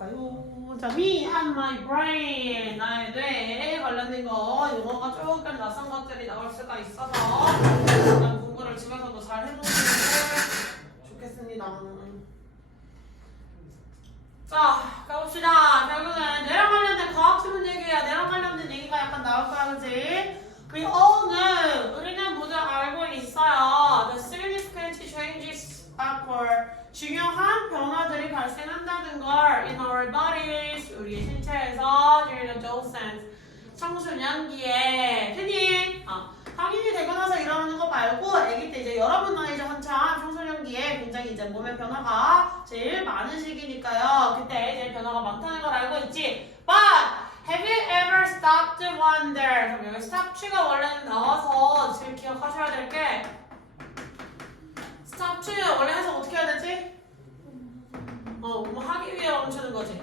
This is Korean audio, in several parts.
해볼까요? 자, me and my brain. 나의 뇌에 관련된 거. 용어가 조금 낯선 것들이 나올 수가 있어서 일단 공부를 집에서도 잘 해놓는 게 좋겠습니다. 자, 가봅시다. 결국은 뇌랑 관련된 과학지문 얘기야. 뇌랑 관련된 얘기가 약간 나올 거야, 그치? We all know. 우리는 모두 알고 있어요. The significant changes occur. 중요한 변화들이 발생한다는 걸 in our bodies. 우리의 신체에서 during adolescence. 청소년기에. 흔히 성인이 되고 나서 일어나는 거 말고 아기 때 이제 여러분 나이 이제 한참 청소년기에 굉장히 이제 몸의 변화가 제일 많은 시기니까요. 그때 제일 변화가 많다는 걸 알고 있지. But have you ever stopped to wonder? 그럼 여기 stop가 원래는 나와서 지금 기억하셔야 될 게 stop to 원래 해서 어떻게 해야 되지? 뭐 하기 위해 멈추는 거지.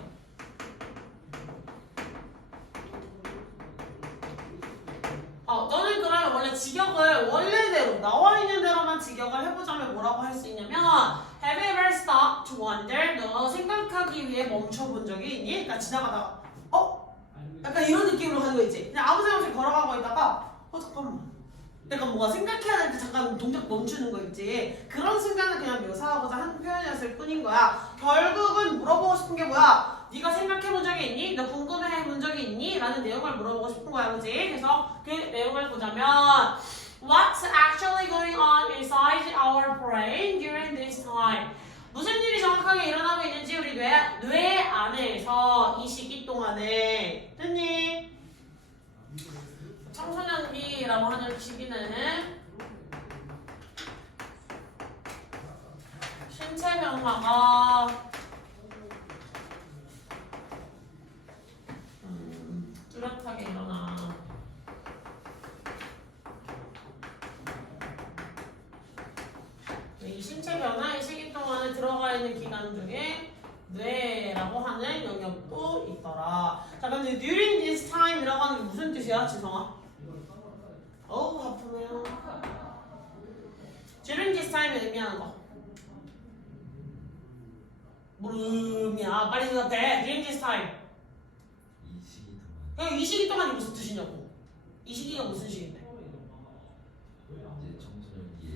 너는 그러면 원래 직역을 원래대로 나와 있는 대로만 직역을 해보자면 뭐라고 할 수 있냐면 Have you ever stopped to wonder? 너 생각하기 위해 멈춰본 적이 있니? 그러니까 지나가다가 약간 이런 느낌으로 가는 거 있지? 그냥 아무 생각 없이 걸어가고 있다가 잠깐만 약간 뭔가 생각해야 될 때 잠깐 동작 멈추는 거 있지? 그런 순간을 그냥 묘사하고자 하는 표현이었을 뿐인 거야. 결국은 물어보고 싶은 게 뭐야? 네가 생각해본 적이 있니? 너 궁금해본 적이 있니? 라는 내용을 물어보고 싶은 거야, 그치? 그래서 그 내용을 보자면 What's actually going on inside our brain during this time? 무슨 일이 정확하게 일어나고 있는지 우리 뇌 안에서 이 시기 동안에 듣니? 청소년기라고 하는 시기는 신체 변화가 뚜렷하게 일어나. 이 신체 변화의 시기 동안에 들어가 있는 기간 중에 뇌라고 하는 영역도 있더라. 자, 근데 during this time이라고 하는 게 무슨 뜻이야, 지성아? 아프네요. during this time이 의미하는 거. 모름이야. 빨리 대답해. during this time. 이 시기 동안이 무슨 뜻이냐고. 이 시기가 무슨 시기인데?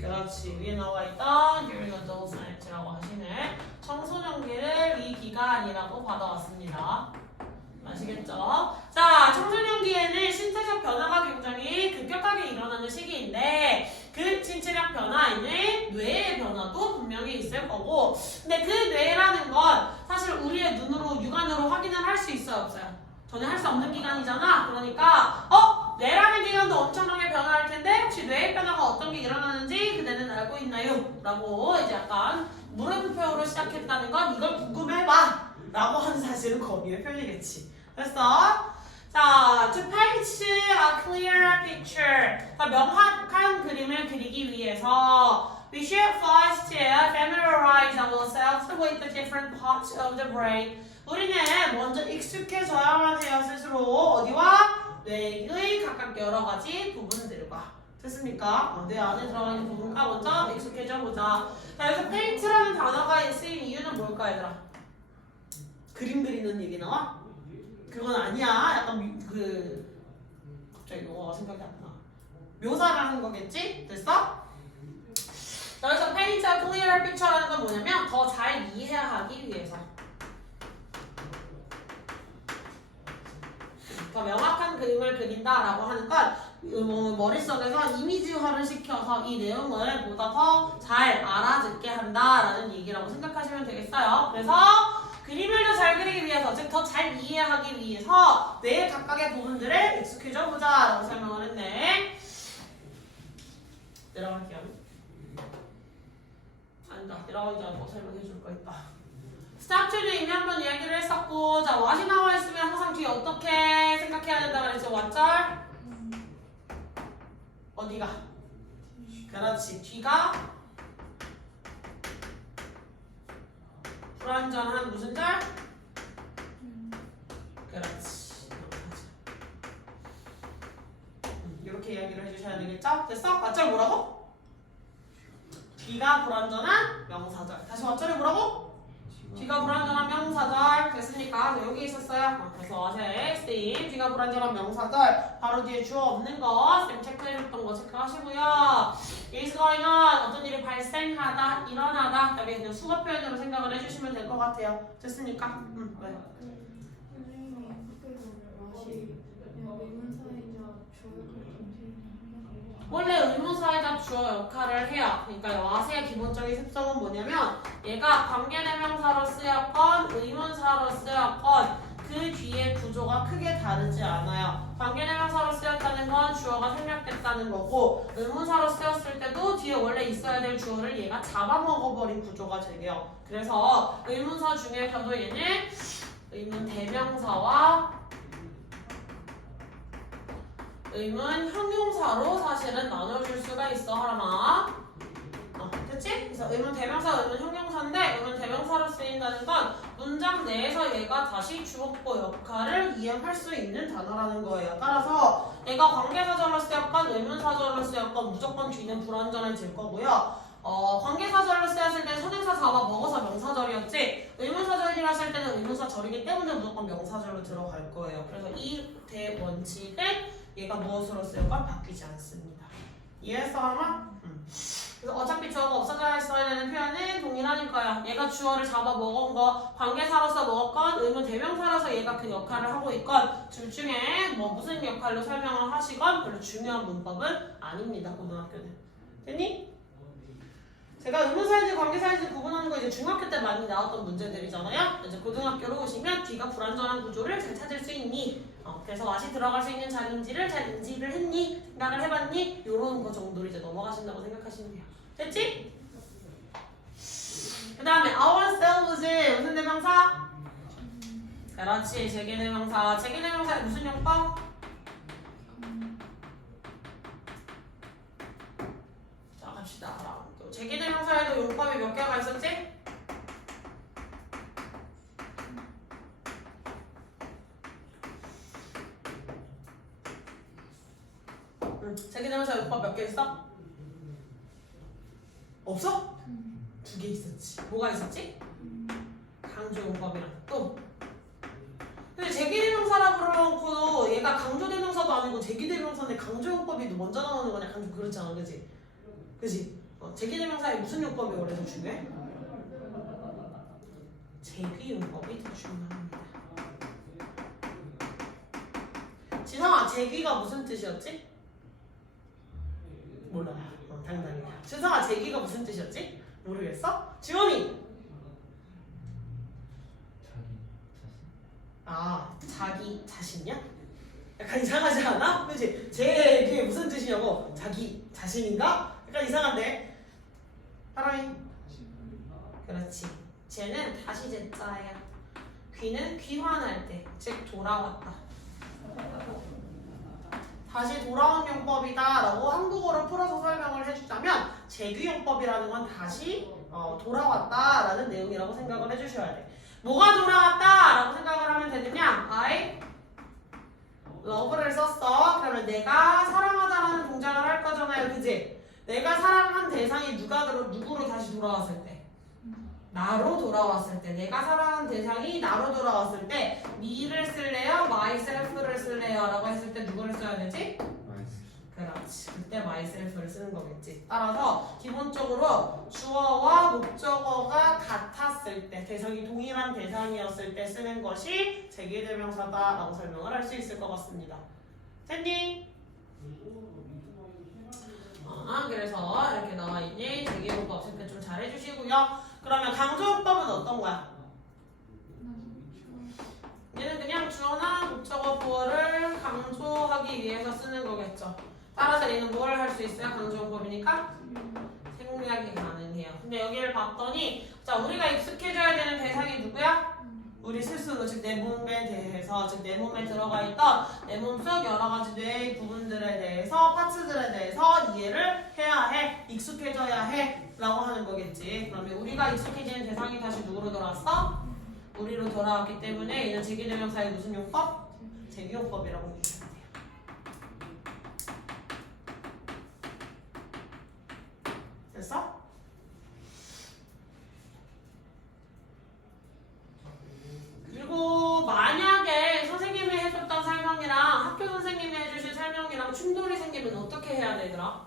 그렇지. 위에 나와 있던 during adolescence라고 하시네. 청소년기를 이 기간이라고 받아왔습니다. 아시겠죠? 자, 청소년기에는 신체적 변화가 굉장히 급격하게 일어나는 시기인데 그 신체적 변화에는 뇌의 변화도 분명히 있을 거고 근데 그 뇌라는 건 사실 우리의 눈으로 육안으로 확인을 할 수 있어요? 없어요? 전혀 할 수 없는 기간이잖아. 그러니까 뇌라는 기간도 엄청나게 변화할 텐데 혹시 뇌의 변화가 어떤 게 일어나는지 그대는 알고 있나요? 라고 이제 약간 물음표로 시작했다는 건 이걸 궁금해봐 라고 하는 사실은 거기에 표현이겠지. 됐어? 자, to paint a clear picture. 명확한 그림을 그리기 위해서 we should first familiarize ourselves with the different parts of the brain. 우리는 먼저 익숙해져야만 해요, 스스로. 어디와? 뇌의 각각 여러 가지 부분들과. 됐습니까? 뇌 안에 들어가 있는 부분과 먼저 익숙해져 보자. 자, 여기서 paint라는 단어가 쓰인 이유는 뭘까, 얘들아? 그림 그리는 얘기 나와? 그건 아니야. 약간 갑자기 영어가 생각이 안 나. 묘사를 하는 거겠지? 됐어? 여기서 paint a clear picture라는 건 뭐냐면 더 잘 이해하기 위해서. 더 명확한 그림을 그린다라고 하는 건 머릿속에서 이미지화를 시켜서 이 내용을 보다 더 잘 알아듣게 한다라는 얘기라고 생각하시면 되겠어요. 그래서 그림을 더 잘 그리기 위해서, 즉 더 잘 이해하기 위해서 뇌의 각각의 부분들을 익숙해져 보자라고 설명을 했네. 내려갈게요. 아니다, 내려가지 않고 설명해 줄 거 있다. 스타트는 이미 한번 이야기를 했었고, 자, what이 나와 있으면 항상 뒤에 어떻게 생각해야 된다 그랬죠? 왓절? 어디가? 그렇지, 뒤가 불완전한 무슨 절? 그렇지. 이렇게 이야기를 해주셔야 되겠죠? 됐어? 왓절 뭐라고? 뒤가 불완전한 명사절. 다시 왓절이 뭐라고? 뒤가 불완전한 명사절. 됐습니까? 그래서 와세 쌤 뒤가 불완전한 명사절 바로 뒤에 주어 없는 거 쌤 체크해줬던 거 체크하시고요. is going on 어떤 일이 발생하다 일어나다 그다음에 그냥 수거 표현으로 생각을 해주시면 될 것 같아요. 됐습니까? 왜? 선생님이 학교에서 맛이 그냥 의문사이자 주어 원래 의문사이자 주어 역할을 해요. 그러니까 와세의 기본적인 습성은 뭐냐면 얘가 관계대명사로 쓰였건 의문사로 쓰였건 그 뒤에 구조가 크게 다르지 않아요. 관계대명사로 쓰였다는 건 주어가 생략됐다는 거고 의문사로 쓰였을 때도 뒤에 원래 있어야 될 주어를 얘가 잡아먹어버린 구조가 되게요. 그래서 의문사 중에서도 얘는 의문 대명사와 의문 형용사로 사실은 나눠줄 수가 있어 하람아. 그치? 그래서 의문 대명사, 의문 형용사인데 의문 대명사로 쓰인다는 건 문장 내에서 얘가 다시 주어보 역할을 이행할 수 있는 단어라는 거예요. 따라서 얘가 관계사절로 쓰였건 의문사절로 쓰였건 무조건 뒤는 불완전해질 거고요. 관계사절로 쓰였을 때는 선행사 잡아 먹어서 명사절이었지 의문사절이라 했을 때는 의문사절이기 때문에 무조건 명사절로 들어갈 거예요. 그래서 이 대원칙은 얘가 무엇으로 쓰였건 바뀌지 않습니다. 이해했어, 하마? 그래서 어차피 주어가 없어져야 써야 되는 표현은 동일하니까요. 얘가 주어를 잡아 먹은 거 관계사로서 먹었건 의문 대명사로서 얘가 그 역할을 하고 있건 둘 중에 뭐 무슨 역할로 설명을 하시건 별로 중요한 문법은 아닙니다. 고등학교는. 됐니? 제가 의문사인지 관계사인지 구분하는 거 이제 중학교 때 많이 나왔던 문제들이잖아요. 이제 고등학교로 오시면 뒤가 불완전한 구조를 잘 찾을 수 있니? 그래서 맛이 들어갈 수 있는 자리인지를 잘 인지를 했니? 생각을 해봤니? 요런 거 정도로 이제 넘어가신다고 생각하시면 돼요. 됐지? 그 다음에 ourselves의 무슨 대명사? 그렇지, 제기대명사. 제기대명사의 무슨 용법? 자, 갑시다. 제기대명사에도 용법이 몇 개가 있었지? 제기대명사 용법 몇 개 있어? 없어? 2개 있었지. 뭐가 있었지? 강조용법이랑 또. 근데 제기대명사라 그러놓고 얘가 강조대명사도 아니고 제기대명사인데 강조용법이 먼저 나오는 거냐? 좀 그렇지 않아, 그지? 그지? 제기대명사에 무슨 용법이 원래 더 중요해? 제귀용법이 더 중요합니다. 진성아, 제귀가 무슨 뜻이었지? 몰라. 당당이야. 진성아, 제귀가 무슨 뜻이었지? 모르겠어? 지원이! 자기 자신이야? 약간 이상하지 않아? 그치? 그게 무슨 뜻이냐고? 자기 자신인가? 약간 이상한데? 사람이? 그렇지. 쟤는 다시 제자야. 귀는 귀환할 때, 즉 돌아왔다. 다시 돌아온 용법이다 라고 한국어로 풀어서 설명을 해주자면 제귀용법이라는 건 다시 돌아왔다 라는 내용이라고 생각을 해주셔야 돼. 뭐가 돌아왔다 라고 생각을 하면 되느냐? I love를 썼어. 그러면 내가 사랑하다라는 동작을 할 거잖아요. 그지? 내가 사랑한 대상이 누구로 다시 돌아왔을 때? 나로 돌아왔을 때. 내가 사랑한 대상이 나로 돌아왔을 때 me를 쓸래요? myself를 쓸래요? 라고 했을 때 누구를 써야 되지? 그렇지. 그때 myself를 쓰는 거겠지. 따라서 기본적으로 주어와 목적어가 같았을 때 대상이 동일한 대상이었을 때 쓰는 것이 제기대명사다 라고 설명을 할 수 있을 것 같습니다. 됐니? 그래서 이렇게 나와있니? 제기용법 체크 좀 잘 해주시고요. 그러면 강조용법은 어떤 거야? 얘는 그냥 주어나 목적어 부어를 강조하기 위해서 쓰는 거겠죠. 따라서 얘는 뭘 할 수 있어요? 강조용법이니까 생략이 가능해요. 근데 여기를 봤더니 자 우리가 익숙해져야 되는 대상이 누구야? 우리 스스로, 즉 내 몸에 대해서, 즉 내 몸에 들어가 있던 내 몸속 여러 가지 뇌의 부분들에 대해서, 파츠들에 대해서 이해를 해야 해, 익숙해져야 해 라고 하는 거겠지. 그러면 우리가 익숙해지는 대상이 다시 누구로 돌아왔어? 우리로 돌아왔기 때문에 얘는 제기대명사의 무슨 용법? 제기용법이라고 얘기해요. 됐어? 그리고 만약에 선생님 충돌이 생기면 어떻게 해야 되더라?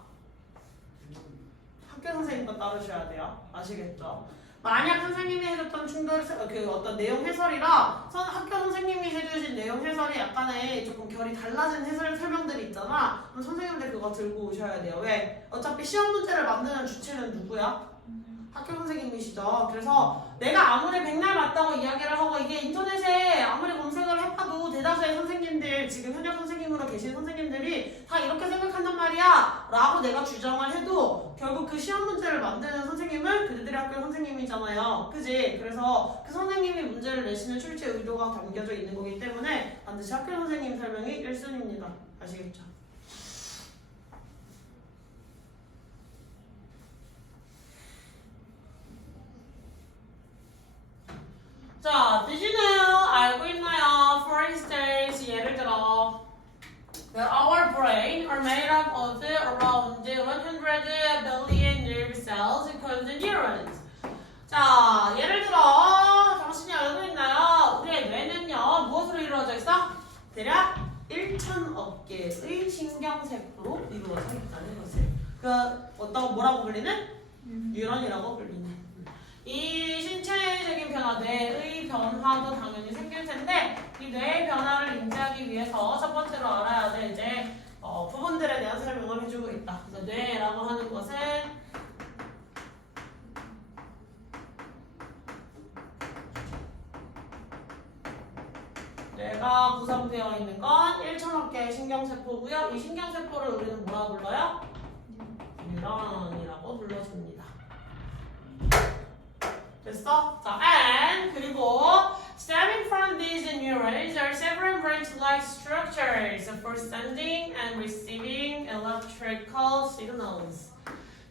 학교 선생님과 따르셔야 돼요. 아시겠죠? 만약 선생님이 해줬던 충돌, 그 어떤 내용 해설이라 학교 선생님이 해주신 내용 해설이 약간의 조금 결이 달라진 해설 설명들이 있잖아. 그럼 선생님들 그거 들고 오셔야 돼요. 왜? 어차피 시험 문제를 만드는 주체는 누구야? 학교 선생님이시죠. 그래서 내가 아무리 백날 맞다고 이야기를 하고 이게 인터넷에 아무리 검색을 해봐도 대다수의 선생님들, 지금 현역 선생님으로 계신 선생님들이 다 이렇게 생각한단 말이야 라고 내가 주장을 해도 결국 그 시험 문제를 만드는 선생님은 그들의 학교 선생님이잖아요. 그지? 그래서 그 선생님이 문제를 내시는 출제 의도가 담겨져 있는 거기 때문에 반드시 학교 선생님 설명이 1순위입니다. 아시겠죠? 자, did you know? 알고 있나요? For instance, 예를 들어 that our brain are made up of around 100 billion nerve cells called neurons. 자, 예를 들어 당신이 알고 있나요? 우리의 뇌는요 무엇으로 이루어져 있어? 대략 1,000억 개의 신경세포로 이루어져 있다는 것을 뭐라고 불리는? 뉴런이라고 불리는. 이 신체적인 변화, 뇌의 변화도 당연히 생길 텐데 이 뇌의 변화를 인지하기 위해서 첫 번째로 알아야 될 이제 부분들에 대한 설명을 해주고 있다. 그래서 뇌라고 하는 것은 뇌가 구성되어 있는 건 1,000억 개의 신경세포고요. 이 신경세포를 우리는 뭐라고 불러요? 뉴런이라고 불러줍니다. 됐어? 자, and 그리고 stemming from these neurons are several branch-like structures for sending and receiving electrical signals.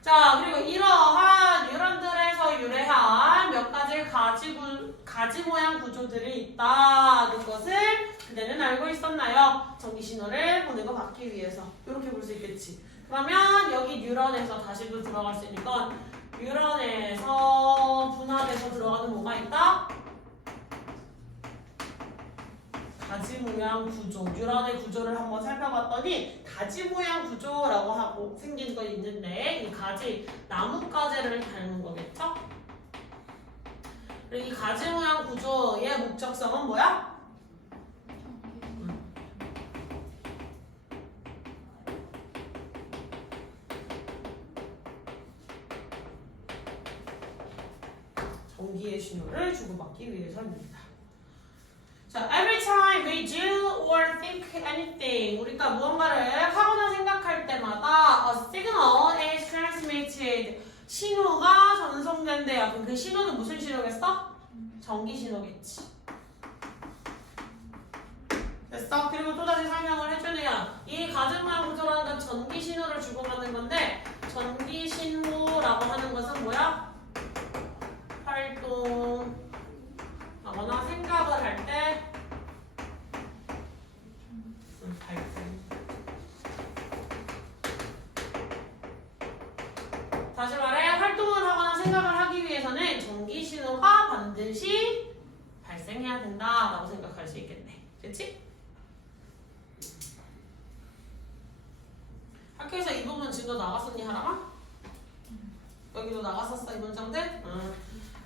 자, 그리고 이러한 뉴런들에서 유래한 몇 가지 가지 모양 구조들이 있다는 것을 그대는 알고 있었나요? 전기 신호를 보내고 받기 위해서. 이렇게 볼 수 있겠지. 그러면 여기 뉴런에서 다시 또 들어갈 수 있는 건 뉴런에서 분화돼서 들어가는 뭐가 있다? 가지 모양 구조. 뉴런의 구조를 한번 살펴봤더니 가지 모양 구조라고 하고 생긴 거 있는데 이 가지, 나뭇가지를 닮은 거겠죠? 그리고 이 가지 모양 구조의 목적성은 뭐야? 전기의 신호를 주고받기 위해서입니다. 자, every time we do or think anything, 우리가 무언가를 하거나 생각할 때마다 a signal is transmitted, 신호가 전송된대요. 그럼 그 신호는 무슨 신호겠어? 전기 신호겠지. 됐어? 그리고 또다시 설명을 해주네요. 이 가지 모양 구조라는 건 전기 신호를 주고받는 건데 전기 신호라고 하는 것은 뭐야? 활동하거나 생각을 할 때 발생. 다시 말해 활동을 하거나 생각을 하기 위해서는 전기 신호가 반드시 발생해야 된다라고 생각할 수 있겠네. 그렇지? 학교에서 이 부분 증거 나갔었니 하랑아? 여기도 나갔었어 이 문장들?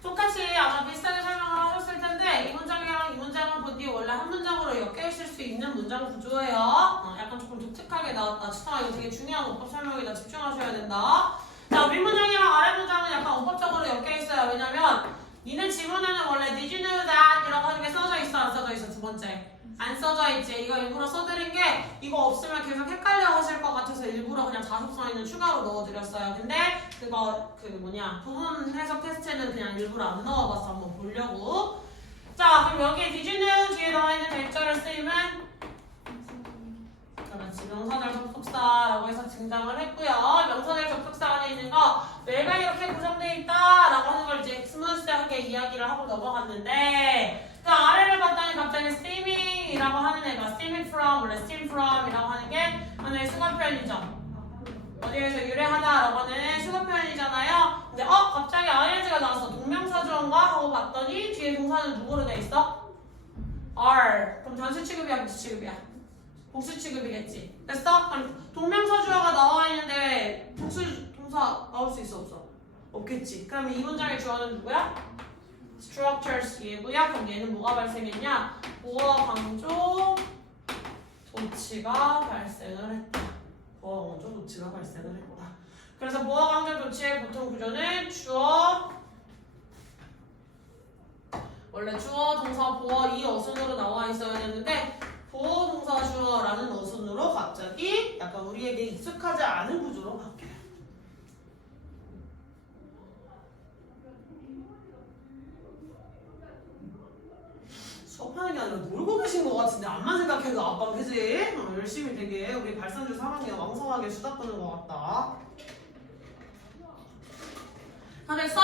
똑같이 아마 비슷하게 설명을 하셨을 텐데 이 문장이랑 이 문장을 본 뒤에 원래 한 문장으로 엮여있을 수 있는 문장 구조예요. 약간 조금 독특하게 나왔다. 치타 이거 되게 중요한 어법 설명이다. 집중하셔야 된다. 자, 윗문장이랑 아래 문장은 약간 어법적으로 엮여있어요. 왜냐면 니네 지문에는 원래 Did you know that? 이라고 하는 게 써져 있어 안 써져 있어? 두 번째 안 써져 있지. 이거 일부러 써드린 게 이거 없으면 계속 헷갈려 하실 것 같아서 일부러 그냥 자습성에는 추가로 넣어드렸어요. 근데 그거 부분 해석 테스트에는 그냥 일부러 안 넣어봤어. 한번 보려고. 자, 그럼 여기 Did you know 뒤에 나와있는 대절을 쓰임은 그렇지. 명사절 접속사라고 해서 등장을 했고요. 명사절 접속사 안에 있는 거 뇌가 이렇게 구성되어 있다라고 하는 걸 이제 스무스하게 이야기를 하고 넘어갔는데 그 아래를 봤더니 갑자기 steaming이라고 하는 애가 steaming from, 원래 steam from이라고 하는 게 하나의 수거 표현이죠. 어디에서 유래하다라고 하는 수거 표현이잖아요. 근데 갑자기 ing가 나왔어. 동명사주어인가? 하고 봤더니 뒤에 동사는 누구로 돼 있어? are. 그럼 단수 취급이야, 부수 취급이야? 복수 취급이겠지. 됐어? 그럼 동명사주어가 나와 있는데 복수 동사 나올 수 있어 없어? 없겠지. 그러면 이 문장의 주어는 누구야? structures 얘고요. 그럼 얘는 뭐가 발생했냐? 보어 강조 조치가 발생을 했다. 보어 강조 조치가 발생을 했다. 그래서 보어 강조 조치의 보통 구조는 주어 원래 주어 동사 보어 이 어순으로 나와 있어야 되는데 보어 동사 주어라는 어순으로 갑자기 약간 우리에게 익숙하지 않은 구조로 바뀌어요. 수업하는 게 아니라 놀고 계신 것 같은데 암만 생각해도 아빠 그지? 열심히 되게 우리 발산주 3학년 왕성하게 수다 떠는 것 같다. 다 됐어?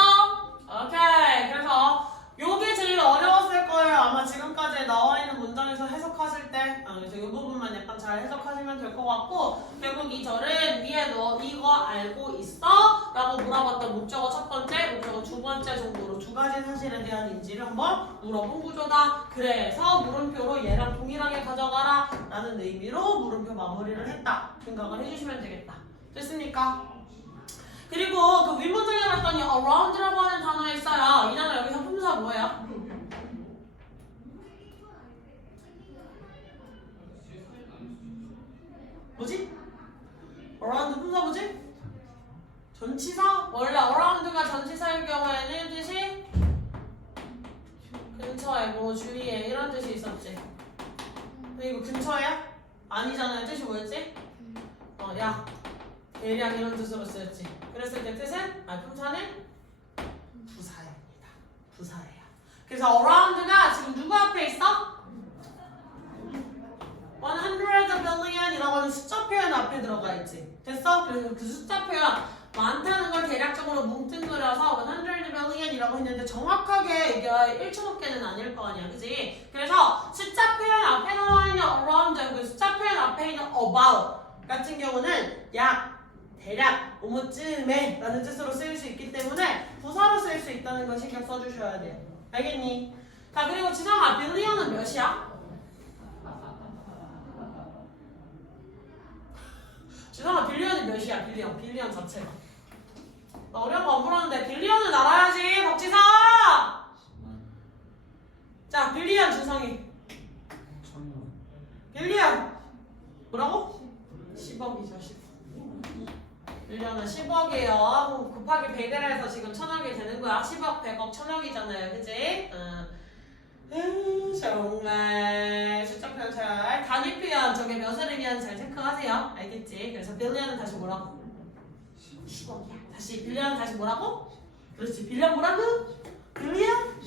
오케이. 그래서 요게 제일 어려웠을 거예요. 아마 지금까지 나와 있는 문장에서 해석하실 때. 그래서 이 부분만 약간 잘 해석하시면 될 것 같고, 결국 이 절은 위에 너 이거 알고 있어? 라고 물어봤던 목적어 첫 번째, 목적어 두 번째 정도로 두 가지 사실에 대한 인지를 한번 물어본 구조다. 그래서 물음표로 얘랑 동일하게 가져가라 라는 의미로 물음표 마무리를 했다. 생각을 해주시면 되겠다. 됐습니까? 그리고 그 윗문장에 봤더니 around라고 하는 단어가 있어요. 이 단어 여기서 품사 뭐예요? 뭐지? around 품사 뭐지? 전치사? 원래 around가 전치사일 경우에는 뜻이 근처에 뭐 주위에 이런 뜻이 있었지. 근데 이거 근처에야? 아니잖아요. 뜻이 뭐였지? 야 대략 이런 뜻으로 쓰였지. 그랬을 때 뜻은? 품사는? 부사입니다. 부사예요. 그래서 around가 지금 누구 앞에 있어? 100 billion이라고 하는 숫자 표현 앞에 들어가 있지. 됐어? 그래서 그 숫자 표현 많다는 걸 대략적으로 뭉뚱그려서 100 billion이라고 했는데 정확하게 이게 1초밖에는 아닐 거 아니야. 그지? 그래서 숫자 표현 앞에 나와 있는 around, 그 숫자 표현 앞에 있는 about 같은 경우는 약 대략, 오무쯤에 라는 뜻으로 쓰일 수 있기 때문에 부사로 쓰일 수 있다는 걸 신경 써주셔야 돼요. 알겠니? 자, 그리고 지성아, 빌리언은 몇이야? 지성아, 빌리언이 몇이야? 빌리언 자체가. 나 어려운 거 안 물었는데 빌리언을 알아야지, 박지성! 자, 빌리언 주성이. 빌리언 뭐라고? 10억이죠, 10억. 1년은 10억이에요. 곱하기 100을 해서 지금 1000억이 되는 거야. 10억, 100억, 1000억이잖아요. 그치? 정말 숫자 표현 잘. 단위 표현 저게 몇을 의미하는지 잘 체크하세요. 알겠지? 그래서 빌리언은 다시 뭐라고? 10억이야. 다시 빌리언은 다시 뭐라고? 그렇지. 빌리언 뭐라고? 빌리언?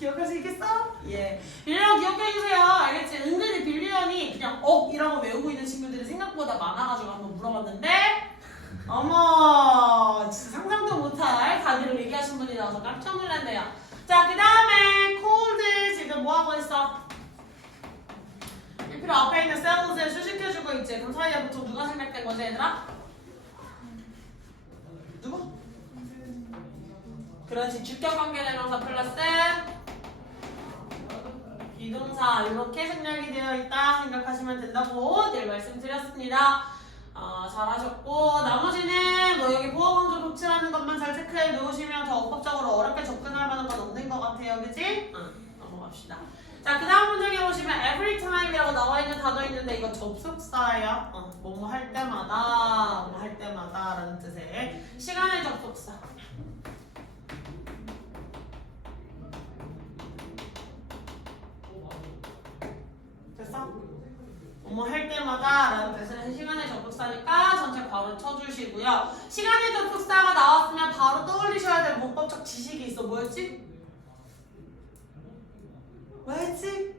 기억할 수 있겠어? 예. 빌리언 기억해주세요. 알겠지? 은근히 빌리언이 그냥 억이라고 외우고 있는 친구들이 생각보다 많아가지고 한번 물어봤는데 어머 진짜 상상도 못할 단위를 얘기하신 분이 나와서 깜짝 놀랐네요. 자, 그 다음에 cold 지금 뭐하고 있어? 1필요 앞에 있는 cells에 수식해주고 있지. 그럼 사이에 보통 누가 생략된 거지 얘들아? 누구? 그렇지. 주격관계대명사 플러스 비동사 이렇게 생략이 되어 있다 생각하시면 된다고 늘 말씀드렸습니다. 잘하셨고 나머지는 뭐 여기 보어강조 조치라는 것만 잘 체크해 놓으시면 더 어법적으로 어렵게 접근할 만한 건 없는 것 같아요. 그치? 넘어갑시다. 자, 그 다음 문장에 보시면 every time이라고 나와 있는 단어 있는데 이거 접속사예요. 뭐뭐 할 때마다 뭐 할 때마다 라는 뜻의 시간의 접속사. 됐어? 뭐 할 때마다 라는 뜻은 시간의 접속사니까 전체 바로 쳐주시고요. 시간의 접속사가 나왔으면 바로 떠올리셔야 될 문법적 지식이 있어. 뭐였지? 뭐였지?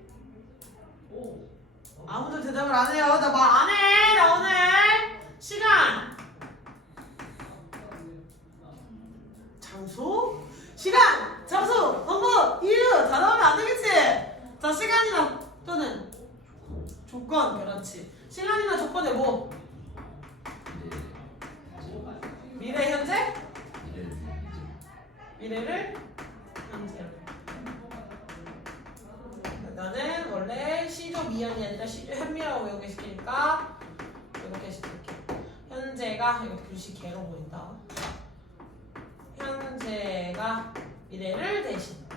아무도 대답을 안 해요. 나 말 안 해. 나 오늘 시간 장소? 시간! 장소! 방법! 이유! 다 나오면 안 되겠지? 자, 시간이나 또는 조건, 그렇지. 시간이나 조건에 뭐? 미래, 현재? 미래를 현재로. 나는 원래 C조 미연이 아니라 C조 현미라고 외우게 시키니까 이렇게 시킬게. 현재가 이거 글씨 개로 보인다. 현재가 미래를 대신.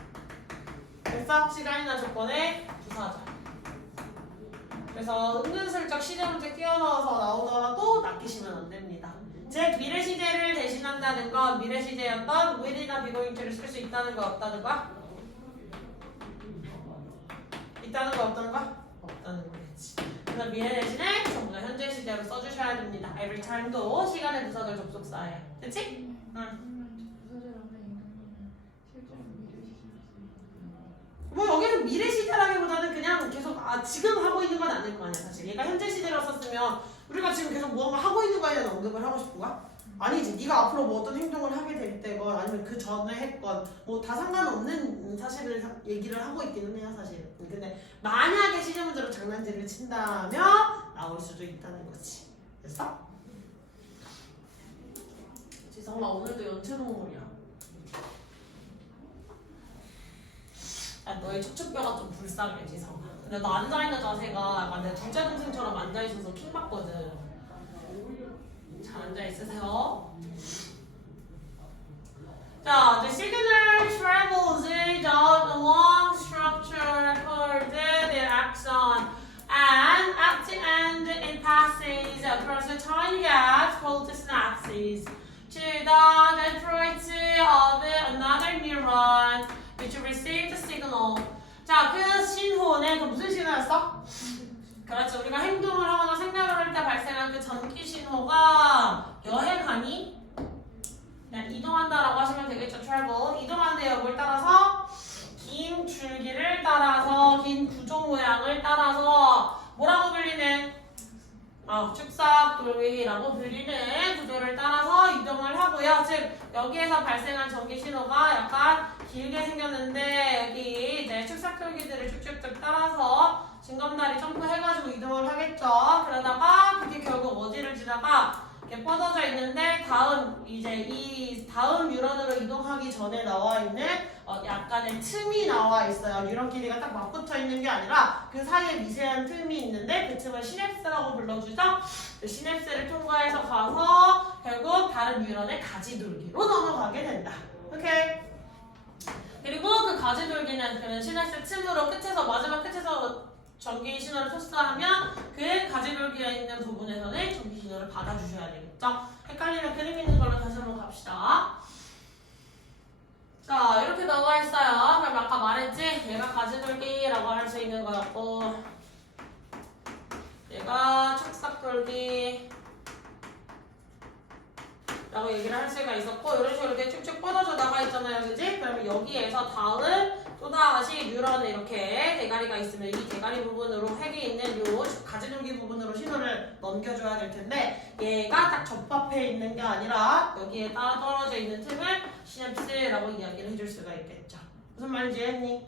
그래서 시간이나 조건의 부사절. 그래서 은근슬쩍 시제 문제 끼워 넣어서 나오더라도 낚이시면 안 됩니다. 즉 미래 시제를 대신한다는 건 미래 시제였던 will이나 be going to를 쓸 수 있다는 거 없다는 거야? 있다는 거 없다는 거야? 없다는 거겠지. 그래서 미래 대신에 전부 다 현재 시제로 써주셔야 됩니다. every time도 시간의 부사절 접속사예요. 됐지? 응. 뭐 여기서 미래 시제라기보다는 그냥 계속 지금 하고 있는 건 아닐 거 아니야 사실. 얘가 현재 시제로 썼으면 우리가 지금 계속 무언가 하고 있는 거에 대한 언급을 하고 싶은 거야? 아니지. 네가 앞으로 뭐 어떤 행동을 하게 될 때건 아니면 그 전에 했건 뭐 다 상관없는 사실을 얘기를 하고 있기는 해요 사실. 근데 만약에 시제 문제로 장난질을 친다면 나올 수도 있다는 거지. 됐어? 지성아 오늘도 연체동물이야. 너의 척추뼈가 좀 불쌍해 지성아. 근데 너 앉아있는 자세가 약간 내 둘째 동생처럼 앉아있어서 킹받거든. 잘 앉아있으세요. 자, the signal travels down a long structure recorded in axon and at the end it passes across a tiny gap called the synapses to the dendrites of another neuron which receive the signal. 자, 그 신호는 그 무슨 신호였어? 그렇죠. 우리가 행동을 하거나 생각을 할 때 발생한 그 전기 신호가 여행하니? 그냥 이동한다라고 하시면 되겠죠. travel. 이동하는 대역을 따라서 긴 줄기를 따라서 긴 구조 모양을 따라서 뭐라고 불리는? 축삭돌기라고 불리는 구조를 따라서 이동을 하고요. 즉 여기에서 발생한 전기 신호가 약간 길게 생겼는데 여기 이제 축삭돌기들을 쭉쭉쭉 따라서 징검다리 점프해가지고 이동을 하겠죠. 그러다가 그게 결국 어디를 지나가 이렇게 뻗어져 있는데 이 다음 뉴런으로 이동하기 전에 나와 있는 약간의 틈이 나와 있어요. 뉴런 길이가 딱 맞붙어 있는 게 아니라 그 사이에 미세한 틈이 있는데 그 틈을 시냅스라고 불러주죠. 그 시냅스를 통과해서 가서 결국 다른 뉴런의 가지돌기로 넘어가게 된다. 오케이. 그리고 그 가지돌기는 그런 시냅스 틈으로 마지막 끝에서 전기 신호를 토스하면 그 가지돌기가 있는 부분에서는 전기 신호를 받아주셔야 되겠죠. 헷갈리면 그림 있는 걸로 다시 한번 갑시다. 자, 이렇게 나와 있어요. 그럼 아까 말했지? 얘가 가지돌기라고 할 수 있는 거였고 얘가 축삭돌기 라고 얘기를 할 수가 있었고 이런 식으로 이렇게 쭉쭉 뻗어져 나가 있잖아요. 그지? 그러면 여기에서 다음 또다시 뉴런에 이렇게 대가리가 있으면 이 대가리 부분으로 핵이 있는 요 가지돌기 부분으로 신호를 넘겨줘야 될 텐데 얘가 딱 접합해 있는 게 아니라 여기에 따라 떨어져 있는 틈을 시냅스라고 이야기를 해줄 수가 있겠죠. 무슨 말인지 했니?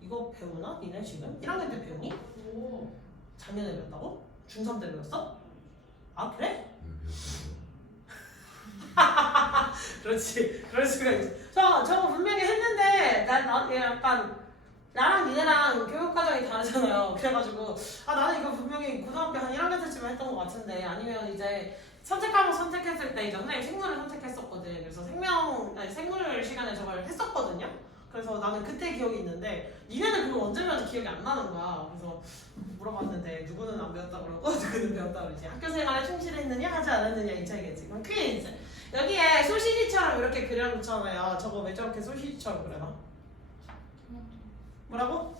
이거 배우나? 니네 지금? 1학년 때 배우니? 작년에 배웠다고? 중3 때 배웠어? 아 그래? 그렇지. 그럴 수가 있지. 저거 분명히 했는데 난 약간 나랑 니네랑 교육과정이 다르잖아요. 그래가지고 나는 이거 분명히 고등학교 한 1학년 때쯤에 했던 것 같은데 아니면 이제 선택과목 선택했을 때 이제 선생님 생물을 선택했었거든. 그래서 생물 시간에 저걸 했었거든요. 그래서 나는 그때 기억이 있는데 니네는 그걸 언제 배웠는지 기억이 안 나는 거야. 그래서 물어봤는데 누구는 안 배웠다고 그러고 누구는 배웠다고 그러지. 학교 생활에 충실했느냐 하지 않았느냐 이 차이겠지. 그럼 퀴즈. 여기에 소시지처럼 이렇게 그려놓잖아요. 저거 왜 저렇게 소시지처럼 그려놔? 뭐라고?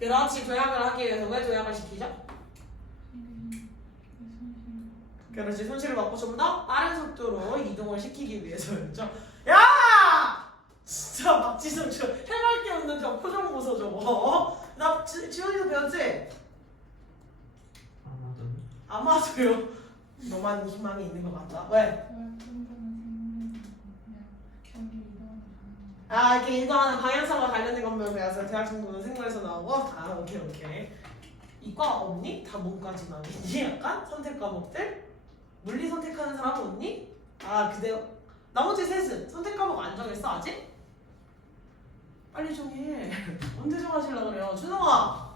그렇지. 조약을 하기 위해서 왜 조약을 시키죠? 그렇지. 손실을 받고 좀 더 빠른 속도로 이동을 시키기 위해서였죠. 야! 진짜 박지성 저 해맑게 웃는 저 표정 보소 저거. 나 지원이도 배웠지? 아마도요. 너만 희망이 있는 것 같다. 왜? 이렇게 이동하는 방향성과 관련된 것만 배워서 대학 정보는 생물에서 나오고. 오케이. 이과 없니? 다 문과지만 있니? 약간 선택 과목들? 물리 선택하는 사람 없니? 그대요. 나머지 셋은 선택 과목 안 정했어 아직? 빨리 정해. 언제 정하시려고 그래요? 준성아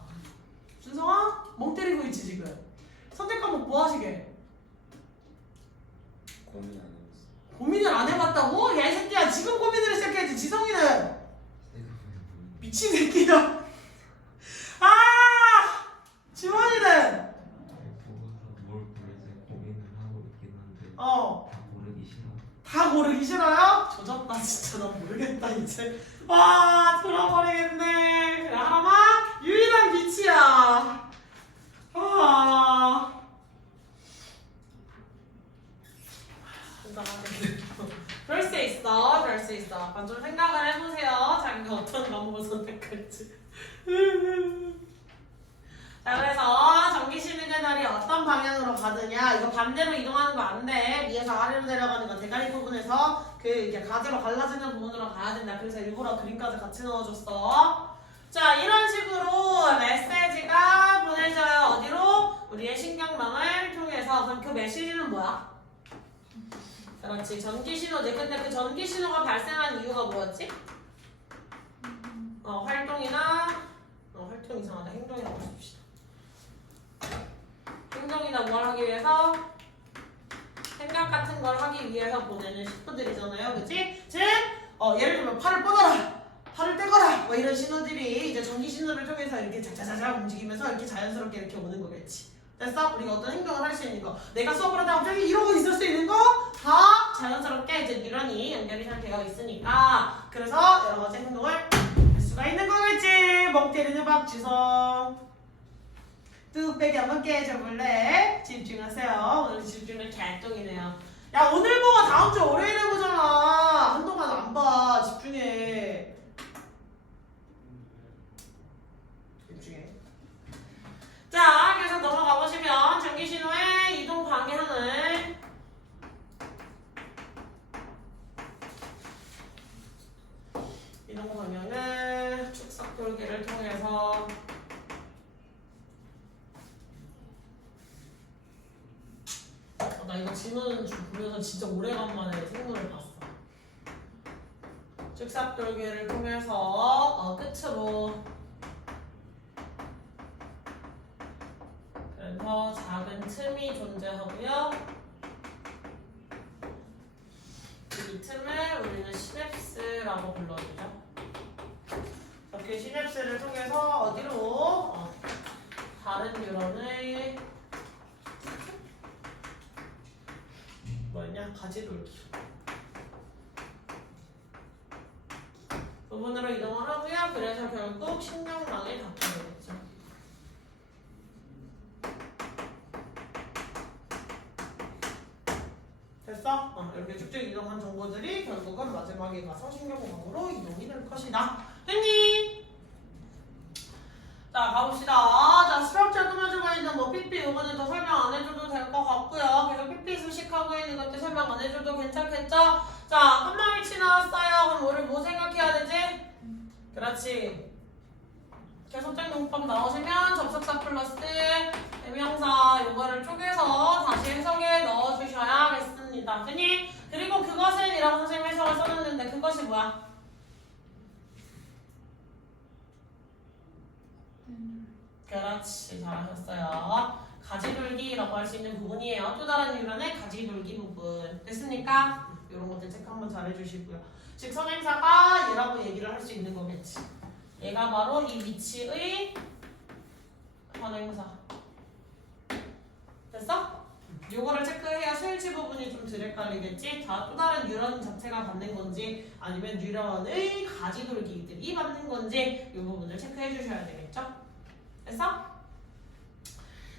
준성아? 멍 때리고 있지 지금. 선택 과목 뭐 하시게? 고민 안 해봤어. 고민을 안 해봤다고? 야 이 새끼야 지금 고민을 시작해야지. 지성이는 생각해보면 미친 새끼야. 아! 지원이는 보고서 뭘 고를지 고민을 하고 있긴 한데 어. 다 고르기 싫어. 다 고르기 싫어요? 조졌다 진짜. 나 모르겠다 이제. 와 들어버리겠네. 그래 하람아 유일한 빛이야. 아. 그럴 수 있어. 그럴 수 있어. 한번 좀 생각을 해보세요. 자기가 어떤 과목을 선택할지. 자 그래서 전기 신호의 날이 어떤 방향으로 가느냐 이거 반대로 이동하는 거 안 돼. 위에서 아래로 내려가는 거 대가리 부분에서 그 이렇게 가지로 갈라지는 부분으로 가야 된다. 그래서 일부러 그림까지 같이 넣어줬어. 자 이런 식으로 메시지가 보내져요. 어디로? 우리의 신경망을 통해서. 그럼 그 메시지는 뭐야? 그렇지 전기 신호지. 근데 그 전기 신호가 발생한 이유가 뭐였지? 활동이나 활동 이상하다. 행동이라고 씁시다. 행동이나 뭘 하기 위해서? 생각 같은 걸 하기 위해서 보내는 신호들이잖아요. 그치? 즉, 예를 들면 팔을 뻗어라! 팔을 떼거라! 뭐 이런 신호들이 이제 전기 신호를 통해서 이렇게 자자자자 움직이면서 이렇게 자연스럽게 이렇게 오는 거겠지. 됐어? 우리가 어떤 행동을 할 수 있는 거. 내가 수업을 하다 갑자기 이러고 있을 수 있는 거 다 자연스럽게 이제 뉴런이 연결이 잘 되어 있으니까. 그래서 여러 가지 행동을 할 수가 있는 거겠지. 멍 때리는 박지성. 뚝배기 한번 깨져볼래? 집중하세요. 오늘 집중은 개똥이네요. 야 오늘 보고 다음 주 월요일에 보잖아. 한동안 안 봐. 집중해. 집중해. 자 그래서 넘어가 보시면 전기 신호의 이동 방향을 축삭 돌기를 통해서 나 이거 진호는 보면서 진짜 오래간만에 생물을 봤어. 축삭 돌기를 통해서 끝으로 그래서 작은 틈이 존재하고요. 이 틈을 우리는 시냅스라고 불러주죠. 그 시냅스를 통해서 어디로? 다른 뉴런의 뭐였냐? 가지돌기 부분으로 이동을 하고요. 그래서 결국 신경망에 닿게 되겠죠. 됐어? 이렇게 쭉쭉 이동한 정보들이 결국은 마지막에 가서 신경망으로 이동이 될 것이다. 됐니? 자 가봅시다. 자 스트럭처 꾸며주고 있는 뭐 PP 이거는 더 설명 안 해줘도 될 것 같고요. 계속 PP 수식하고 있는 것들 설명 안 해줘도 괜찮겠죠? 자 끝말치 나왔어요. 그럼 우리 뭐 생각해야 되지? 그렇지. 계속적 용법 나오시면 접속사 플러스 대명사 이거를 쪼개서 다시 해석에 넣어주셔야겠습니다. 됐니? 그리고 그것은 이라고 선생님 해석을 써놨는데 그것이 뭐야? 그렇지 잘하셨어요. 가지돌기라고 할 수 있는 부분이에요. 또 다른 유런의 가지돌기 부분 됐습니까? 이런 것들 체크 한번 잘 해주시고요. 즉 선행사가 얘라고 얘기를 할 수 있는 거겠지. 얘가 바로 이 위치의 선행사. 됐어? 요거를 체크해야 수일치 부분이 좀 덜 헷갈리겠지? 자, 또 다른 뉴런 자체가 받는 건지 아니면 뉴런의 가지돌기들이 받는 건지 이 부분을 체크해 주셔야 되겠죠? 됐어?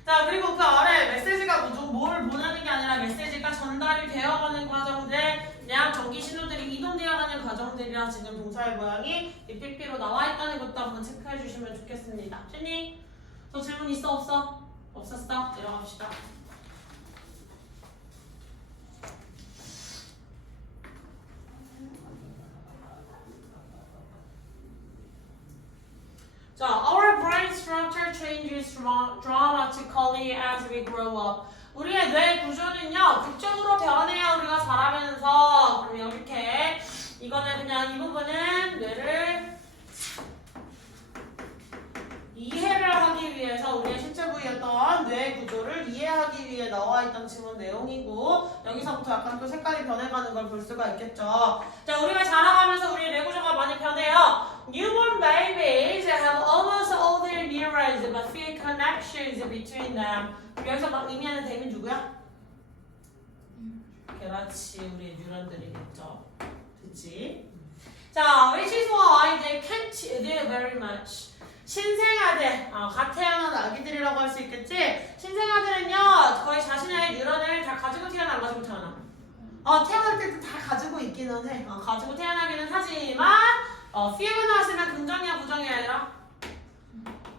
자, 그리고 그 아래 메시지가 뭘 보내는 게 아니라 메시지가 전달이 되어가는 과정들 그냥 전기 신호들이 이동되어가는 과정들이라 지금 동사의 모양이 이 PP로 나와 있다는 것도 한번 체크해 주시면 좋겠습니다. 슈니? 저 질문 있어 없어? 없었어? 내려갑시다. 자, our brain structure changes dramatically as we grow up. 우리의 뇌 구조는요, 극적으로 변해요. 우리가 자라면서. 그럼 이렇게 이거는 그냥 이 부분은 뇌를 이해를 하기 위해서 우리 나와 있던 지문 내용이고 여기서부터 약간 또 색깔이 변해가는 걸 볼 수가 있겠죠. 자, 우리가 자라가면서 우리 뇌구조가 많이 변해요. Newborn babies have almost all their neurons but few connections between them. 여기서 막 의미하는 댐이 누구야? 그렇지, 우리 뉴런들이겠죠. 그치? 자, which is why they can't do very much. 신생아들, 갓 태어난 아기들이라고 할 수 있겠지? 신생아들은요, 거의 자신의 뉴런을 다 가지고 태어나, 안 가지고 태어나? 태어날 때도 다 가지고 있기는 해. 가지고 태어나기는 하지만, few가 나왔으면 긍정이야, 부정이야, 얘들아?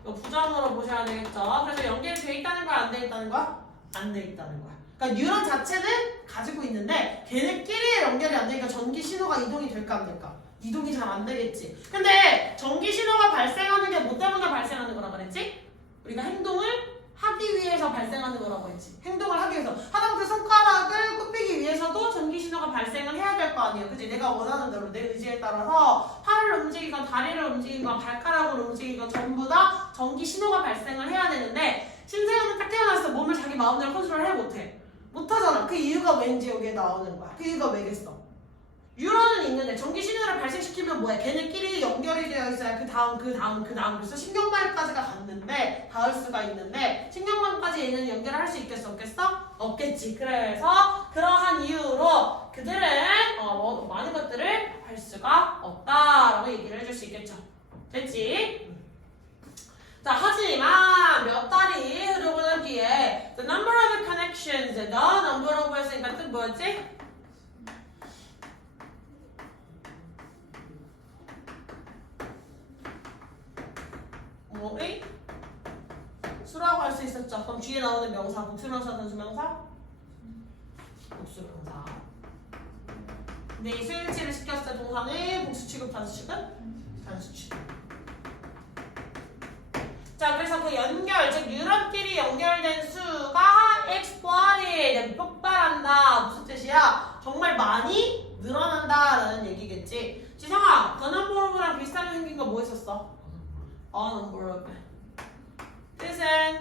이거 부정으로 보셔야 되겠죠? 그래서 연결이 돼 있다는 거야, 안 돼 있다는 거야? 안 돼 있다는 거야. 그러니까 뉴런 자체는 가지고 있는데, 걔네끼리 연결이 안 되니까 전기 신호가 이동이 될까, 안 될까? 이동이 잘 안 되겠지. 근데 전기 신호가 발생하는 게 뭐 때문에 발생하는 거라고 그랬지? 우리가 행동을 하기 위해서 발생하는 거라고 했지. 행동을 하기 위해서. 하다못해 손가락을 굽히기 위해서도 전기 신호가 발생을 해야 될 거 아니에요. 그치? 내가 원하는 대로 내 의지에 따라서 팔을 움직이건 다리를 움직이건 발가락을 움직이건 전부 다 전기 신호가 발생을 해야 되는데 신생아는 딱 태어났을 때 몸을 자기 마음대로 컨트롤 못해. 못하잖아. 그 이유가 왠지 여기에 나오는 거야. 그 이유가 왜겠어? 뉴런은 있는데 전기 신호를 발생시키면 뭐해? 걔네끼리 연결이 되어 있어야 그 다음 그래서 신경말까지가 갔는데 닿을 수가 있는데 신경말까지 얘는 연결을 할 수 있겠어? 없겠어? 없겠지. 그래서 그러한 이유로 그들은 많은 것들을 할 수가 없다라고 얘기를 해줄 수 있겠죠. 됐지? 자, 하지만 몇 달이 흐르고 난 뒤에 the number of connections, the number of 그러니까 뜻 뭐였지? 뭐이? 수라고 할 수 있었죠. 그럼 뒤에 나오는 명사, 복수명사, 단수명사? 복수명사. 근데 이 수일치를 시켰을 때 동사는 복수 취급, 단수 취급? 단수 취급. 자, 그래서 그 연결, 즉 뉴런끼리 연결된 수가 exploded, 폭발한다. 무슨 뜻이야? 정말 많이 늘어난다라는 얘기겠지. 지성아, the number of랑 비슷하게 생긴 거 뭐 있었어? number of. 뜻은?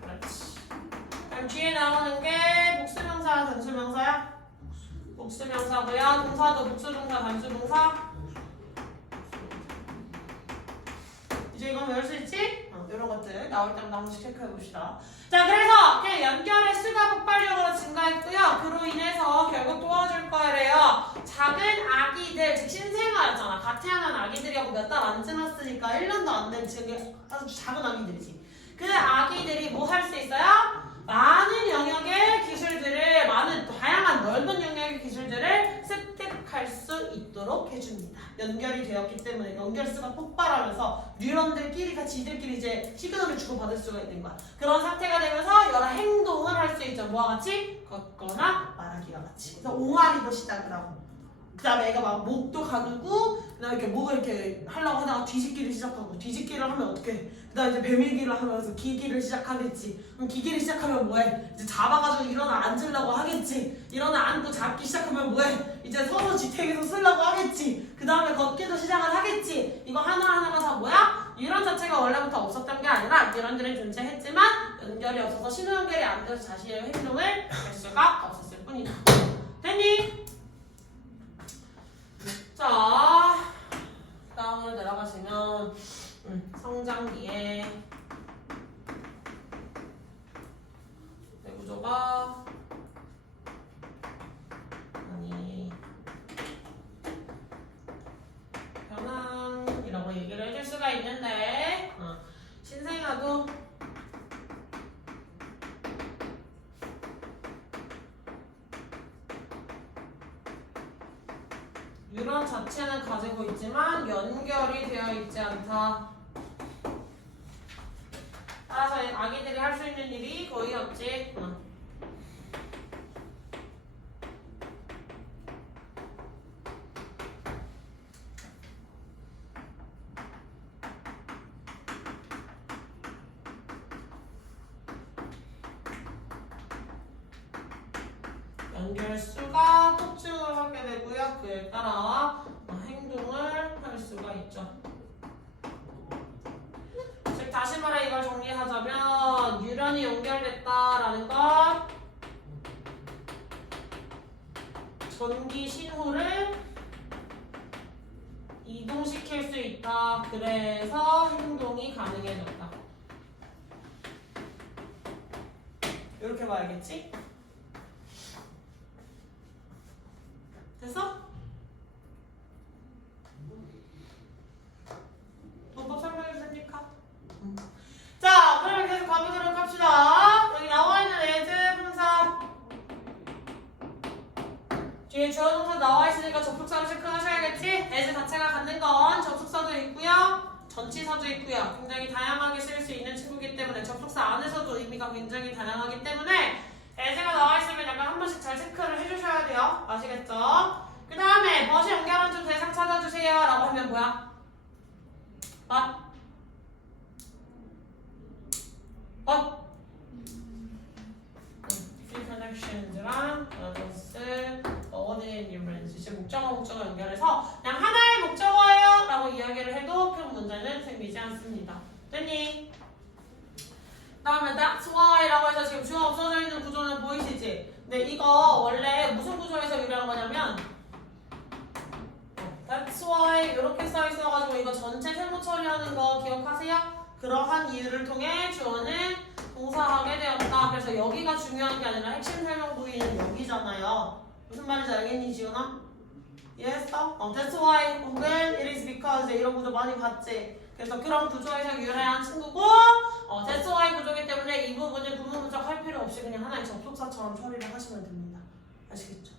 그렇지. 그럼 뒤에 나오는 게 복수명사, 단수명사야? 복수명사고요. 동사도 복수동사, 단수동사. 이제 이건 외울 수 있지? 이런 것들 나올 때마다 한 번씩 체크해 봅시다. 자, 그래서 그냥 연결의 수가 폭발력으로 증가했고요. 그로 인해서 결국 도와줄 거래요. 작은 아기들, 즉 신생아였잖아. 갓 태어난 아기들이하고 몇 달 안 지났으니까 1년도 안 된 지금 아주 작은 아기들이지. 그 아기들이 뭐 할 수 있어요? 많은 영역의 기술들을, 다양한 넓은 영역의 기술들을 습득할 수 있도록 해줍니다. 연결이 되었기 때문에 연결수가 폭발하면서 뉴런들끼리가 지들끼리 이제 시그널을 주고받을 수가 있는 거야. 그런 상태가 되면서 여러 행동을 할 수 있죠. 뭐와 같이? 걷거나 말하기와 같이. 그래서 옹알이도 시작을 하고, 그 다음에 애가 막 목도 가누고, 그 다음에 이렇게 목을 이렇게 하려고 하다가 뒤집기를 시작하고, 뒤집기를 하면 어떻게? 그 다음에 이제 배밀기를 하면서 기기를 시작하겠지. 그럼 기기를 시작하면 뭐해? 이제 잡아가지고 일어나 앉으려고 하겠지. 일어나 앉고 잡기 시작하면 뭐해? 이제 서서 지탱해서 쓰려고 하겠지. 그 다음에 걷기도 시작을 하겠지. 이거 하나하나가 다 뭐야? 뉴런 자체가 원래부터 없었던 게 아니라 뉴런들이 존재했지만 연결이 없어서 신호 연결이 안 돼서 자신의 행동을 할 수가 없었을 뿐이다. 됐니? 자, 다음으로 내려가시면 성장기에 뇌구조가 많이 변함이라고 얘기를 해줄 수가 있는데 신생아도 뉴런 자체는 가지고 있지만 연결이 되어 있지 않다. 따라서 아기들이 할 수 있는 일이 거의 없지. 연결수가 폭증을 하게 되고요. 그에 따라 행동을 할 수가 있죠. 즉 다시 말해 이걸 정리 정리하자면 유련이 연결됐다라는 건 전기 신호를 이동시킬 수 있다. 그래서 행동이 가능해졌다. 이렇게 봐야겠지? 됐어? 문법 설명해 주십니까? 자, 그러면 계속 가보도록 합시다. 여기 나와있는 as 분사 뒤에 주어 동사 나와있으니까 접속사로 체크하셔야겠지? as 자체가 갖는 건 접속사도 있고요 전치사도 있고요 굉장히 다양하게 쓸 수 있는 친구이기 때문에 접속사 안에서도 의미가 굉장히 다양하기 때문에 as가 나와있으면 약간 한 번씩 잘 체크를 해주셔야 돼요. 아시겠죠? 그 다음에 벗이 연결한 좀 대상 찾아주세요 라고 하면 뭐야? connections랑 others, other numerals 이제 목적어 연결해서 그냥 하나의 목적어예요 라고 이야기를 해도 큰 문제는 생기지 않습니다. 됐니? 다음에 that's why 라고 해서 지금 주어 없어져 있는 구조는 보이시지? 근데 이거 원래 무슨 구조에서 유래한 거냐면 that's why 이렇게 써 있어가지고 이거 전체 세모 처리하는 거 기억하세요? 그러한 이유를 통해 주어는 동사하게 되었다. 그래서 여기가 중요한 게 아니라 핵심 설명 부위는 여기잖아요. 무슨 말인지 알겠니 지훈아? 이해했어? That's why 혹은 it is because 이런 구조 많이 봤지? 그래서 그런 구조에서 유래한 친구고 that's why 구조이기 때문에 이 부분은 구문문적 할 필요 없이 그냥 하나의 접속사처럼 처리를 하시면 됩니다. 아시겠죠?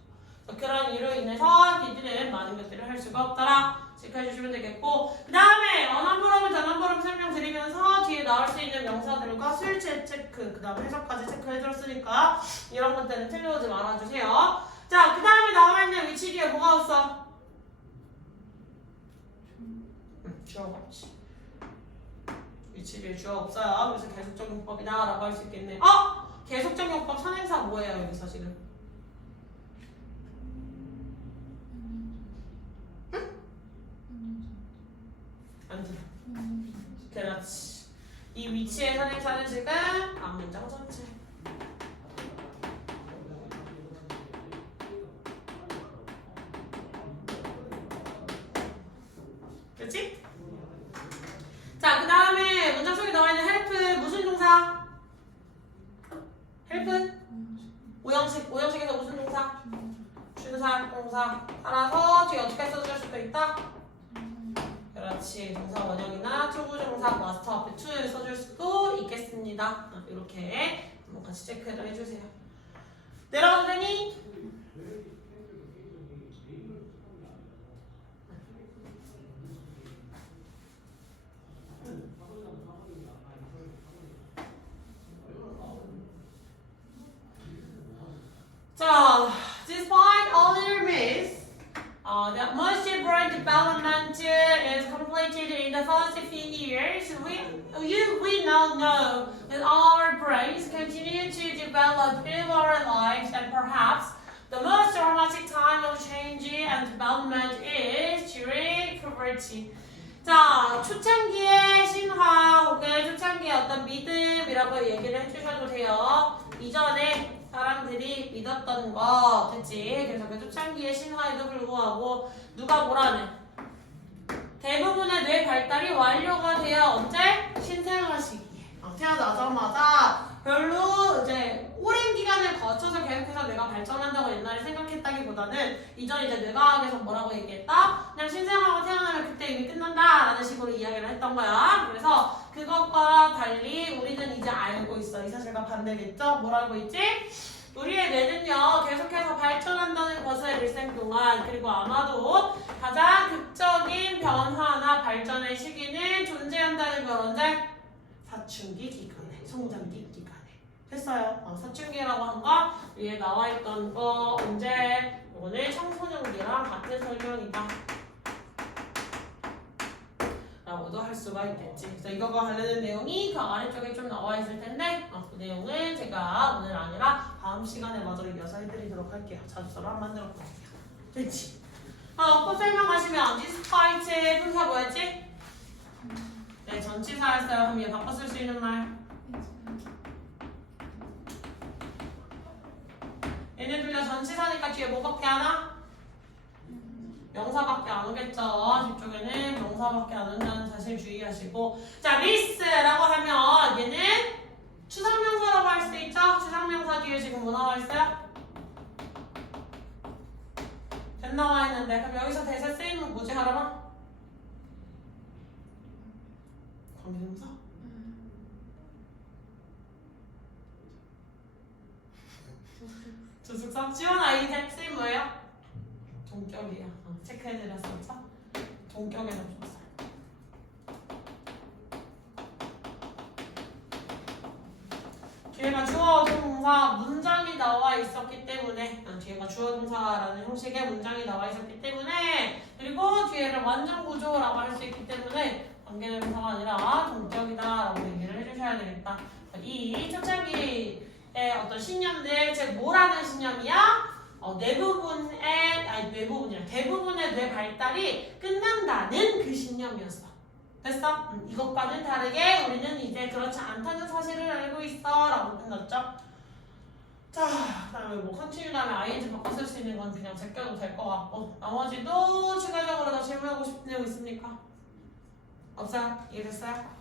그런 이유로 인해서 니들은 많은 것들을 할 수가 없더라. 체크해주시면 되겠고 그 다음에 원한부름, 전한부름 설명드리면서 뒤에 나올 수 있는 명사들과 술체 체크 그 다음에 해석까지 체크해줬으니까 이런 것들은 틀려오지 말아주세요. 자, 그 다음에 나와있는 위치 뒤에 뭐가 없어? 주어가 없지. 위치 뒤에 주어 없어요. 그래서 계속적 용법이다 라고 할 수 있겠네. 계속적 용법 선행사 뭐예요 여기서 지금? 안 들어. 그렇지. 이 위치의 선행사는 지금 앞문장 전체. 그렇지? 자, 그 다음에 문장 속에 나와 있는 help 무슨 동사? help? 오형식에서 무슨 동사? 준사 동사. 따라서 뒤에 어떻게 써줄 수도 있다? 그렇지. 동사 원형이나 투부정사 마스터 앞에 to를 써줄 수도 있겠습니다. 이렇게 한번 같이 체크를 해주세요. 내려가도 되니? 자, despite all their myths, the most brain development is completed in the first few years. We now know that our brains continue to develop through our lives, and perhaps the most dramatic time of change and development is during puberty. 자, 초창기의 신화 혹은 초창기의 어떤 믿음이라고 얘기를 해주셔도 돼요. 이전에 사람들이 믿었던 거 됐지? 그래서 그 초창기의 신화에도 불구하고 누가 뭐라네? 대부분의 뇌 발달이 완료가 돼야 언제? 신생아 시기에 태어나자마자 별로 이제 오랜 기간을 거쳐서 계속해서 뇌가 발전한다고 옛날에 생각했다기보다는 이전 이제 뇌과학에서 뭐라고 얘기했다? 그냥 신생아가 태어나면 그때 이미 끝난다 라는 식으로 이야기를 했던 거야. 그래서 그것과 달리 우리는 이제 알고 있어. 이 사실과 반대겠죠? 뭘 알고 있지? 우리의 뇌는요 계속해서 발전한다는 것을 일생 동안 그리고 아마도 가장 극적인 변화나 발전의 시기는 존재한다는 걸 언제? 사춘기 기간에, 성장기 기간에. 됐어요. 사춘기라고 한 거 위에 나와있던 거 언제? 오늘 청소년기랑 같은 설명이다 라고도 할 수가 있겠지. 그래서 이거가 관련된 내용이 그 아래쪽에 좀 나와 있을 텐데 그 내용은 제가 오늘 아니라 다음 시간에 마저 이어서 해드리도록 할게요. 자주서로 한 만들어 볼게요. 됐지? 꼭 설명하시면 despite 분사 뭐였지? 네, 전치사였어요. 그럼 얘 바꿔 쓸 수 있는 말 얘네 둘 다 전치사니까 뒤에 뭐밖에 안 와? 명사밖에 안 오겠죠. 뒤쪽에는 명사밖에 안 온다는 사실 주의하시고. 자, 리스라고 하면 얘는 추상명사라고 할 수 있죠. 추상명사 뒤에 지금 뭐 나와 있어요? 된 나와 있는데 그럼 여기서 대세 쓰이는 뭐지 하라봐? 관계동사? 주숙사? 지원아 이 대 뭐예요? 동격이야. 체크해드렸었죠? 동격에는 줬어. 뒤에가 주어 동사 문장이 나와 있었기 때문에 뒤에가 주어 동사라는 형식의 문장이 나와 있었기 때문에 그리고 뒤에를 완전 구조라고 할 수 있기 때문에 관계대명사가 아니라 동격이다라고 얘기를 해주셔야 되겠다. 이 초창기의 어떤 신념들 즉 뭐라는 신념이야? 대부분의 뇌 발달이 끝난다는 그 신념이었어. 됐어? 이것과는 다르게 우리는 이제 그렇지 않다는 사실을 알고 있어 라고 끝났죠? 자, 그 다음에 뭐 컨티뉴 다음에 ing 바꿔 쓸 수 있는 건 그냥 제껴도 될 것 같고 나머지도 추가적으로 더 질문하고 싶은 내용 있습니까? 없어요? 이해됐어요?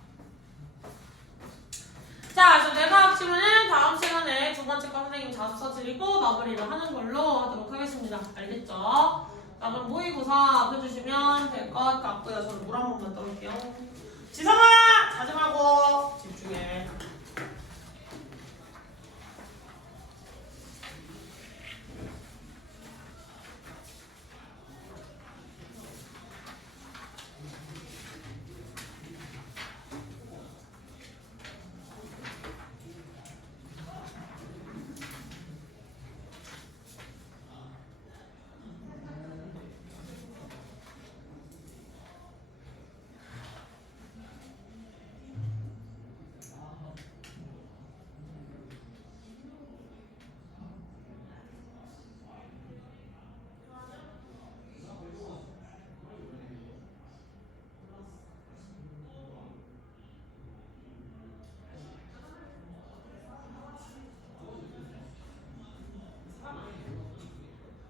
자, 그래서 뇌과학 지문은 다음 시간에 두 번째 거 선생님 자습서 드리고 마무리를 하는 걸로 하도록 하겠습니다. 알겠죠? 자, 그럼 모의고사 해주시면 될 것 같고요. 저는 물 한 번만 떠올게요. 지성아! 자지 말고 집중해.